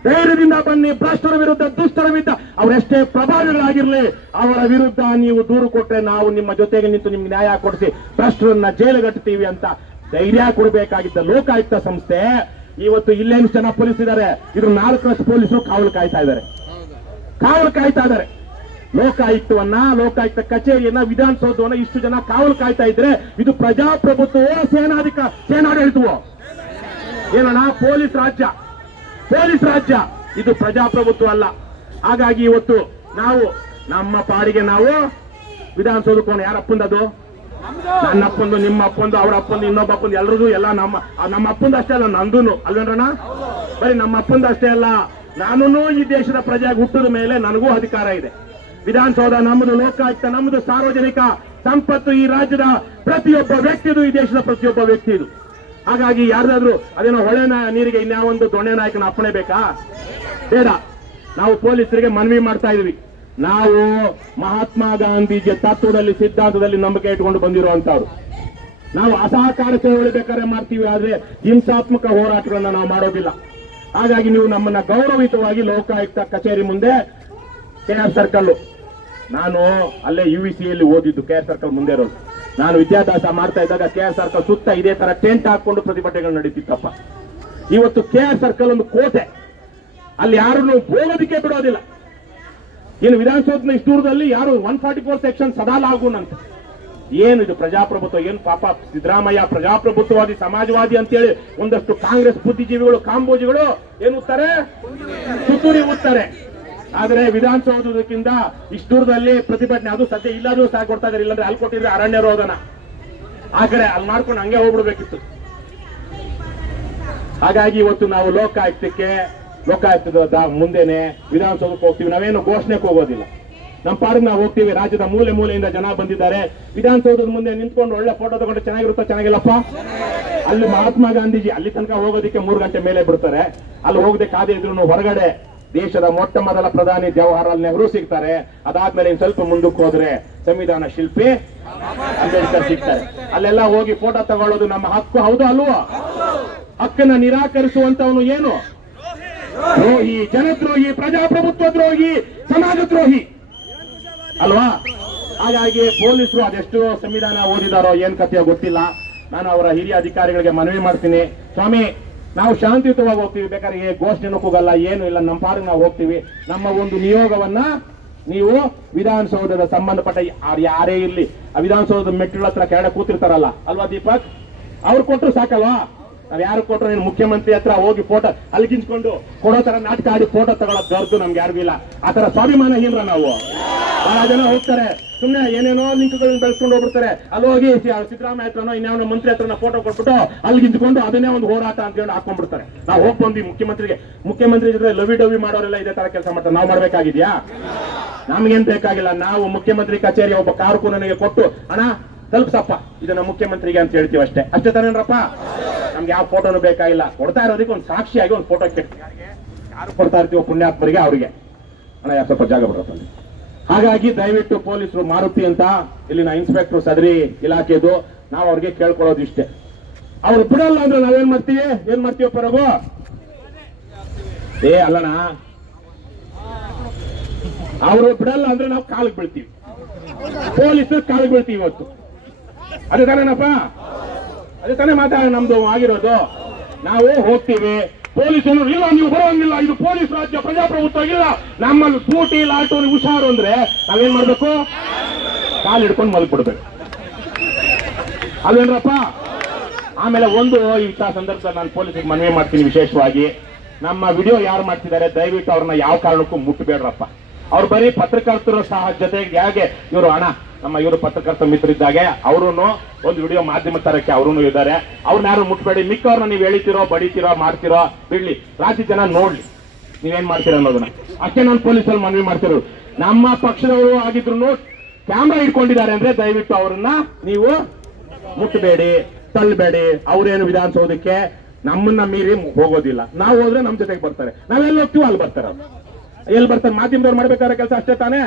ಧೈರ್ಯದಿಂದ ಬನ್ನಿ, ಭ್ರಷ್ಟರ ವಿರುದ್ಧ ದುಷ್ಟರ ವಿರುದ್ಧ ಅವರೆಷ್ಟೇ ಪ್ರಭಾವಿಗಳಾಗಿರ್ಲಿ ಅವರ ವಿರುದ್ಧ ನೀವು ದೂರು ಕೊಟ್ಟರೆ ನಾವು ನಿಮ್ಮ ಜೊತೆಗೆ ನಿಂತು ನಿಮ್ಗೆ ನ್ಯಾಯ ಕೊಡಿಸಿ ಭ್ರಷ್ಟರನ್ನ ಜೈಲುಗಟ್ಟುತ್ತೀವಿ ಅಂತ ಧೈರ್ಯ ಕೊಡಬೇಕಾಗಿದ್ದ ಲೋಕಾಯುಕ್ತ ಸಂಸ್ಥೆ ಇವತ್ತು ಇಲ್ಲೇನು ಜನ ಪೊಲೀಸ್ ಇದ್ದಾರೆ, ಇದ್ರ 4 ಪೊಲೀಸರು ಕಾವಲು ಕಾಯ್ತಾ ಇದ್ದಾರೆ. ಲೋಕಾಯುಕ್ತ ಕಚೇರಿಯನ್ನ, ವಿಧಾನಸೌಧವನ್ನ ಇಷ್ಟು ಜನ ಕಾವಲು ಕಾಯ್ತಾ ಇದ್ರೆ ಇದು ಪ್ರಜಾಪ್ರಭುತ್ವವೋ ಸೇನಾಡಳಿತವೋ? ಏನಣ್ಣ? ಪೊಲೀಸ್ ರಾಜ್ಯ, ಇದು ಪ್ರಜಾಪ್ರಭುತ್ವ ಅಲ್ಲ. ಹಾಗಾಗಿ ಇವತ್ತು ನಾವು ನಮ್ಮ ಪಾಡಿಗೆ ನಾವು ವಿಧಾನಸೌಧಕ್ಕೆ ಯಾರಪ್ಪಂದದು? ನನ್ನ ಅಪ್ಪಂದು, ನಿಮ್ಮ ಅಪ್ಪಂದು, ಅವರ ಅಪ್ಪಂದು, ಇನ್ನೊಬ್ಬ ಅಪ್ಪಂದು, ಎಲ್ರದು ಎಲ್ಲ ನಮ್ಮ ಅಪ್ಪಂದು ಅಷ್ಟೇ ಅಲ್ಲ, ನಂದೂನು ಅಲ್ವೇನ್ರಣ? ಬರೀ ನಮ್ಮ ಅಪ್ಪಂದು ಅಷ್ಟೇ ಅಲ್ಲ, ನಾನು ಈ ದೇಶದ ಪ್ರಜೆಯಾಗಿ ಹುಟ್ಟಿದ ಮೇಲೆ ನನಗೂ ಅಧಿಕಾರ ಇದೆ. ವಿಧಾನಸೌಧ ನಮ್ಮದು, ಲೋಕಾಯುಕ್ತ ನಮ್ಮದು, ಸಾರ್ವಜನಿಕ ಸಂಪತ್ತು ಈ ರಾಜ್ಯದ ಪ್ರತಿಯೊಬ್ಬ ವ್ಯಕ್ತಿದು, ಈ ದೇಶದ ಪ್ರತಿಯೊಬ್ಬ ವ್ಯಕ್ತಿದು. ಹಾಗಾಗಿ ಯಾರ್ದಾದ್ರು ಅದೇನೋ ಹೊಳೆ ನೀರಿಗೆ ಇನ್ಯಾವೊಂದು ದೊಣ್ಣೆ ನಾಯಕನ ಅಪ್ಪಣೆ ಬೇಕಾ? ಬೇಡ. ನಾವು ಪೊಲೀಸರಿಗೆ ಮನವಿ ಮಾಡ್ತಾ ಇದೀವಿ. ನಾವು ಮಹಾತ್ಮ ಗಾಂಧೀಜಿಯ ತತ್ವದಲ್ಲಿ ಸಿದ್ಧಾಂತದಲ್ಲಿ ನಂಬಿಕೆ ಇಟ್ಕೊಂಡು ಬಂದಿರುವಂತವ್ರು. ನಾವು ಅಸಹಕಾರ ಚಳವಳಿ ಬೇಕಾದ್ರೆ ಮಾಡ್ತೀವಿ, ಆದ್ರೆ ಹಿಂಸಾತ್ಮಕ ಹೋರಾಟಗಳನ್ನ ನಾವು ಮಾಡೋದಿಲ್ಲ. ಹಾಗಾಗಿ ನೀವು ನಮ್ಮನ್ನ ಗೌರವಿತವಾಗಿ ಲೋಕಾಯುಕ್ತ ಕಚೇರಿ ಮುಂದೆ KR ಸರ್ಕಲ್, ನಾನು ಅಲ್ಲೇ UVCಯಲ್ಲಿ ಓದಿದ್ದು, KR ಸರ್ಕಲ್ ಮುಂದೆ ಇರೋದು. ನಾನು ವಿದ್ಯಾಭ್ಯಾಸ ಮಾಡ್ತಾ ಇದ್ದಾಗ KR ಸರ್ಕಲ್ ಸುತ್ತ ಇದೇ ತರ ಟೆಂಟ್ ಹಾಕೊಂಡು ಪ್ರತಿಭಟನೆಗಳು ನಡೀತಿತ್ತಪ್ಪ. ಇವತ್ತು KR ಸರ್ಕಲ್ ಒಂದು ಕೋಟೆ, ಅಲ್ಲಿ ಯಾರನ್ನು ಹೋಗೋದಕ್ಕೆ ಬಿಡೋದಿಲ್ಲ. ಇನ್ನು ವಿಧಾನಸೌಧನ ಇಷ್ಟು ದೂರದಲ್ಲಿ ಯಾರು 144 ಸೆಕ್ಷನ್ ಸದಾ ಲಾಗೂನಂತೆ. ಏನು ಇದು ಪ್ರಜಾಪ್ರಭುತ್ವ? ಏನು ಪಾಪ ಸಿದ್ದರಾಮಯ್ಯ ಪ್ರಜಾಪ್ರಭುತ್ವವಾದಿ ಸಮಾಜವಾದಿ ಅಂತೇಳಿ ಒಂದಷ್ಟು ಕಾಂಗ್ರೆಸ್ ಬುದ್ಧಿಜೀವಿಗಳು ಕಾಂಬೋಜಿಗಳು ಏನು ಉತ್ತಾರೆ, ಸುತ್ತೂರಿ ಉತ್ತಾರೆ. ಆದ್ರೆ ವಿಧಾನಸೌಧಕ್ಕಿಂತ ಇಷ್ಟು ದೂರದಲ್ಲಿ ಪ್ರತಿಭಟನೆ, ಅದು ಸದ್ಯ ಇಲ್ಲಾದ್ರೂ ಸಾಕು ಕೊಡ್ತಾ ಇದ್ದಾರೆ. ಇಲ್ಲಾಂದ್ರೆ ಅಲ್ಲಿ ಕೊಟ್ಟಿದ್ರೆ ಅರಣ್ಯ ರೋಧನ ಆ ಕಡೆ ಅಲ್ಲಿ ಮಾಡ್ಕೊಂಡು ಹಂಗೆ ಹೋಗ್ಬಿಡ್ಬೇಕಿತ್ತು. ಹಾಗಾಗಿ ಇವತ್ತು ನಾವು ಲೋಕಾಯುಕ್ತದ ಮುಂದೆನೆ ವಿಧಾನಸೌಧಕ್ಕೆ ಹೋಗ್ತೀವಿ. ನಾವೇನು ಘೋಷಣೆಗೆ ಹೋಗೋದಿಲ್ಲ, ನಮ್ಮ ಪಾಡಿಗೆ ನಾವು ಹೋಗ್ತೀವಿ. ರಾಜ್ಯದ ಮೂಲೆ ಮೂಲೆಯಿಂದ ಜನ ಬಂದಿದ್ದಾರೆ. ವಿಧಾನಸೌಧದ ಮುಂದೆ ನಿಂತ್ಕೊಂಡು ಒಳ್ಳೆ ಫೋಟೋ ತಗೊಂಡು ಚೆನ್ನಾಗಿರುತ್ತಾ, ಚೆನ್ನಾಗಿಲ್ಲಪ್ಪ? ಅಲ್ಲಿ ಮಹಾತ್ಮ ಗಾಂಧೀಜಿ ಅಲ್ಲಿ ತನಕ ಹೋಗೋದಕ್ಕೆ 3 ಗಂಟೆ ಮೇಲೆ ಬಿಡ್ತಾರೆ. ಅಲ್ಲಿ ಹೋಗದೆ ಕಾದೇ ಇದ್ರು ಹೊರಗಡೆ ದೇಶದ ಮೊಟ್ಟ ಮೊದಲ ಪ್ರಧಾನಿ ಜವಾಹರಲಾಲ್ ನೆಹರು ಸಿಗ್ತಾರೆ. ಅದಾದ್ಮೇಲೆ ಇನ್ ಸ್ವಲ್ಪ ಮುಂದಕ್ಕೆ ಹೋದ್ರೆ ಸಂವಿಧಾನ ಶಿಲ್ಪಿ ಅಂಬೇಡ್ಕರ್ ಸಿಗ್ತಾರೆ. ಅಲ್ಲೆಲ್ಲ ಹೋಗಿ ಫೋಟೋ ತಗೊಳ್ಳೋದು ನಮ್ಮ ಹಕ್ಕು, ಹೌದು ಅಲ್ವೋ? ಹಕ್ಕನ್ನ ನಿರಾಕರಿಸುವಂತವನು ಏನು? ದ್ರೋಹಿ, ಜನದ್ರೋಹಿ, ಪ್ರಜಾಪ್ರಭುತ್ವ ದ್ರೋಹಿ, ಸಮಾಜ ದ್ರೋಹಿ ಅಲ್ವಾ? ಹಾಗಾಗಿ ಪೊಲೀಸರು ಅದೆಷ್ಟು ಸಂವಿಧಾನ ಓದಿದಾರೋ ಏನ್ ಕಥೆಯೋ ಗೊತ್ತಿಲ್ಲ. ನಾನು ಅವರ ಹಿರಿಯ ಅಧಿಕಾರಿಗಳಿಗೆ ಮನವಿ ಮಾಡ್ತೀನಿ, ಸ್ವಾಮಿ ನಾವು ಶಾಂತಿಯುತವಾಗಿ ಹೋಗ್ತೀವಿ, ಬೇಕಾದ್ರೆ ಘೋಷಣೆನೂ ಕೂಗಲ್ಲ, ಏನು ಇಲ್ಲ, ನಮ್ಮ ಪಾಡಿಗೆ ನಾವು ಹೋಗ್ತೀವಿ. ನಮ್ಮ ಒಂದು ನಿಯೋಗವನ್ನ ನೀವು ವಿಧಾನಸೌಧದ ಸಂಬಂಧಪಟ್ಟ ಯಾರೇ ಇರ್ಲಿ, ಆ ವಿಧಾನಸೌಧದ ಮೆಟ್ಟಿಲ ಹತ್ರ ಕೆಳಗೆ ಕೂತಿರ್ತಾರಲ್ಲ ಅಲ್ವಾ ದೀಪಕ್, ಅವ್ರು ಕೊಟ್ಟರು ಸಾಕಲ್ವಾ? ನಾವ್ ಯಾರು ಕೊಟ್ಟರು ನೀನು ಮುಖ್ಯಮಂತ್ರಿ ಹತ್ರ ಹೋಗಿ ಫೋಟೋ ಅಲ್ಗಿಂಚ್ಕೊಂಡು ಕೊಡೋ ತರ ನಾಟಕ ಆಡಿ ಫೋಟೋ ತಗೊಳ್ಳೋದು ದೊಡ್ಡದು ನಮ್ಗೆ ಯಾರಿಗೂ ಇಲ್ಲ. ಆ ತರ ಸ್ವಾಭಿಮಾನಹೀನರ ನಾವು. ಬಹಳ ಜನ ಹೋಗ್ತಾರೆ ಸುಮ್ಮನೆ ಏನೇನೋ ಲಿಂಕ್ಗಳನ್ನ ಬೆಳೆಸ್ಕೊಂಡು ಹೋಗ್ಬಿಡ್ತಾರೆ. ಅಲ್ಲಿ ಹೋಗಿ ಸಿದ್ದರಾಮಯ್ಯ ಹತ್ರನೋ ಇನ್ಯಾವನೋ ಮಂತ್ರಿ ಹತ್ರನ ಫೋಟೋ ಕೊಟ್ಬಿಟ್ಟು ಅಲ್ಗಿಂಚ್ಕೊಂಡು ಅದನ್ನೇ ಒಂದು ಹೋರಾಟ ಅಂತ ಹೇಳಿ ಹಾಕೊಂಡ್ಬಿಡ್ತಾರೆ. ನಾವು ಹೋಗಿ ಬಂದ್ವಿ ಮುಖ್ಯಮಂತ್ರಿ ಜೊತೆ ಲವಿ ಡವಿ ಮಾಡೋರೆಲ್ಲ ಇದೇ ತರ ಕೆಲಸ ಮಾಡ್ತಾರೆ. ನಾವು ಮಾಡ್ಬೇಕಾಗಿದ್ಯಾ? ನಮ್ಗೇನ್ ಬೇಕಾಗಿಲ್ಲ. ನಾವು ಮುಖ್ಯಮಂತ್ರಿ ಕಚೇರಿ ಒಬ್ಬ ಕಾರಕು ನನಗೆ ಕೊಟ್ಟು ಅಣ್ಣ ತಲುಪ್ಸಪ್ಪ ಇದನ್ನ ಮುಖ್ಯಮಂತ್ರಿಗೆ ಅಂತ ಹೇಳ್ತೀವಿ, ಅಷ್ಟೇ ತಾನೇನ್ರಪ್ಪ? ನಮ್ಗೆ ಯಾವ ಫೋಟೋನು ಬೇಕಾಗಿಲ್ಲ. ಕೊಡ್ತಾ ಇರೋದಕ್ಕೆ ಒಂದು ಸಾಕ್ಷಿಯಾಗಿ ಒಂದು ಫೋಟೋ ಕೆಟ್ಟ ಯಾರು ಕೊಡ್ತಾ ಇರ್ತೀವೋ ಪುಣ್ಯಾತ್ಮರಿಗೆ ಅವ್ರಿಗೆ ಅಣ್ಣ ಯಾವ ಸ್ವಲ್ಪ ಜಾಗ ಬರುತ್ತೆ. ಹಾಗಾಗಿ ದಯವಿಟ್ಟು ಪೊಲೀಸರು ಮಾರುತಿ ಅಂತ ಇಲ್ಲಿನ ಇನ್ಸ್ಪೆಕ್ಟರ್ ಸದರಿ ಇಲಾಖೆದು ನಾವು ಅವ್ರಿಗೆ ಕೇಳ್ಕೊಳ್ಳೋದು ಇಷ್ಟೇ. ಅವ್ರು ಬಿಡಲ್ಲ ಅಂದ್ರೆ ನಾವೇನ್ ಮಾಡ್ತೀವಿ ಪರಗು? ಅಲ್ಲಣ್ಣ, ಅವರು ಬಿಡಲ್ಲ ಅಂದ್ರೆ ನಾವು ಕಾಲಿಗೆ ಬೀಳ್ತೀವಿ, ಪೊಲೀಸರು ಕಾಲಿಗೆ ಬೀಳ್ತೀವಿ. ಇವತ್ತು ಅದೇ ತಾನೇನಪ್ಪ? ಅದೇ ತಾನೇ ನಮ್ದು ಆಗಿರೋದು. ನಾವು ಹೋಗ್ತೀವಿ, ಪೊಲೀಸರು ಇಲ್ಲ ನೀವು ಬರೋಂಗಿಲ್ಲ, ಇದು ಪೊಲೀಸ್ ರಾಜ್ಯ, ಪ್ರಜಾಪ್ರಭುತ್ವ ಇಲ್ಲ, ನಮ್ಮಲ್ಲಿ ಬೂಟಿ ಲಾಟು ಹುಷಾರು ಅಂದ್ರೆ ನಾವೇನ್ ಮಾಡ್ಬೇಕು? ಕಾಲು ಹಿಡ್ಕೊಂಡು ಮಲ್ಕೊಡ್ಬೇಕು, ಅದೇನ್ರಪ್ಪ? ಆಮೇಲೆ ಇಂಥ ಸಂದರ್ಭದಲ್ಲಿ ನಾನು ಪೊಲೀಸರಿಗೆ ಮನವಿ ಮಾಡ್ತೀನಿ, ವಿಶೇಷವಾಗಿ ನಮ್ಮ ವಿಡಿಯೋ ಯಾರು ಮಾಡ್ತಿದ್ದಾರೆ ದಯವಿಟ್ಟು ಅವ್ರನ್ನ ಯಾವ ಕಾರಣಕ್ಕೂ ಮುಟ್ಟಬೇಡ್ರಪ್ಪ. ಅವ್ರು ಬರೀ ಪತ್ರಕರ್ತರ ಜೊತೆಗೆ ಹೇಗೆ ಇವರು ನಮ್ಮ ಇವರು ಪತ್ರಕರ್ತ ಮಿತ್ರರಿದ್ದಾಗೆ ಅವರು ಒಂದು ವಿಡಿಯೋ ಮಾಧ್ಯಮ ತರಕ್ಕೆ ಅವರು ಇದ್ದಾರೆ. ಅವ್ರನ್ನ ಯಾರು ಮುಟ್ಬೇಡಿ. ಮಿಕ್ಕವ್ರನ್ನ ನೀವು ಎಳಿತಿರೋ ಬಡಿತಿರೋ ಮಾಡ್ತಿರೋ ಬಿಡ್ಲಿ, ರಾಜ್ಯ ಜನ ನೋಡ್ಲಿ ನೀವೇನ್ ಮಾಡ್ತೀರ ಅನ್ನೋದನ್ನ. ಅಷ್ಟೇ ನಾನು ಪೊಲೀಸಲ್ಲಿ ಮನವಿ ಮಾಡ್ತಿರೋ. ನಮ್ಮ ಪಕ್ಷದವರು ಆಗಿದ್ರು ಕ್ಯಾಮ್ರಾ ಇಟ್ಕೊಂಡಿದ್ದಾರೆ ಅಂದ್ರೆ ದಯವಿಟ್ಟು ಅವ್ರನ್ನ ನೀವು ಮುಟ್ಟಬೇಡಿ, ತಳ್ಳಬೇಡಿ. ಅವ್ರೇನು ವಿಧಾನಸೌಧಕ್ಕೆ ನಮ್ಮನ್ನ ಮೀರಿ ಹೋಗೋದಿಲ್ಲ. ನಾವು ಹೋದ್ರೆ ನಮ್ ಜೊತೆಗೆ ಬರ್ತಾರೆ, ನಾವೆಲ್ಲ ಹೋಗ್ತೀವಿ ಅಲ್ಲಿ ಬರ್ತಾರೆ. ಎಲ್ಲಿ ಬರ್ತಾರೆ? ಮಾಧ್ಯಮದವ್ರು ಮಾಡ್ಬೇಕಾದ್ರೆ ಕೆಲಸ ಅಷ್ಟೇ ತಾನೇ,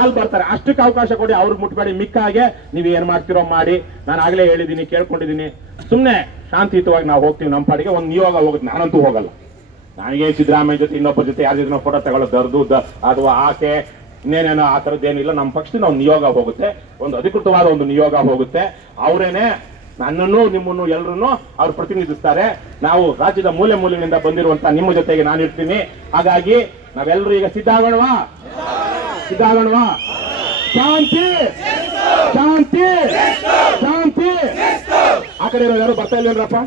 ಅಲ್ಲಿ ಬರ್ತಾರೆ. ಅಷ್ಟಕ್ಕೆ ಅವಕಾಶ ಕೊಡಿ, ಅವ್ರಿಗೆ ಮುಟ್ಬೇಡಿ. ಮಿಕ್ಕ ಹಾಗೆ ನೀವು ಏನ್ ಮಾಡ್ತಿರೋ ಮಾಡಿ. ನಾನು ಆಗ್ಲೇ ಹೇಳಿದ್ದೀನಿ, ಕೇಳ್ಕೊಂಡಿದ್ದೀನಿ. ಸುಮ್ನೆ ಶಾಂತಿಯುತವಾಗಿ ನಾವು ಹೋಗ್ತೀವಿ ನಮ್ಮ ಪಾಡಿಗೆ. ಒಂದು ನಿಯೋಗ ಹೋಗುತ್ತೆ, ನಾನಂತೂ ಹೋಗಲ್ಲ. ನನಗೆ ಸಿದ್ದರಾಮಯ್ಯ ಜೊತೆ ಇನ್ನೊಬ್ಬರ ಜೊತೆ ಯಾರ ಜೊತೆ ಫೋಟೋ ತಗೊಳ್ಳೋದು ಅಥವಾ ಆಕೆ ಇನ್ನೇನೇನೋ ಆ ಥರದ್ದೇನಿಲ್ಲ. ನಮ್ಮ ಪಕ್ಷದಿಂದ ಒಂದು ನಿಯೋಗ ಹೋಗುತ್ತೆ, ಒಂದು ಅಧಿಕೃತವಾದ ಒಂದು ನಿಯೋಗ ಹೋಗುತ್ತೆ. ಅವರೇನೆ ನನ್ನನ್ನು ನಿಮ್ಮನ್ನು ಎಲ್ಲರನ್ನು ಅವ್ರು ಪ್ರತಿನಿಧಿಸ್ತಾರೆ. ನಾವು ರಾಜ್ಯದ ಮೂಲೆ ಮೂಲೆಯಿಂದ ಬಂದಿರುವಂತ ನಿಮ್ಮ ಜೊತೆಗೆ ನಾನು ಇರ್ತೀನಿ. ಹಾಗಾಗಿ ನಾವೆಲ್ಲರೂ ಈಗ ಸಿದ್ಧಾಗೋಣವಾ? ಶಾಂತಿ ಶಾಂತಿ ಶಾಂತಿ. ಆ ಕಡೆ ಯಾರು ಬರ್ತಾ ಇಲ್ವೇನ್ರಪ್ಪ?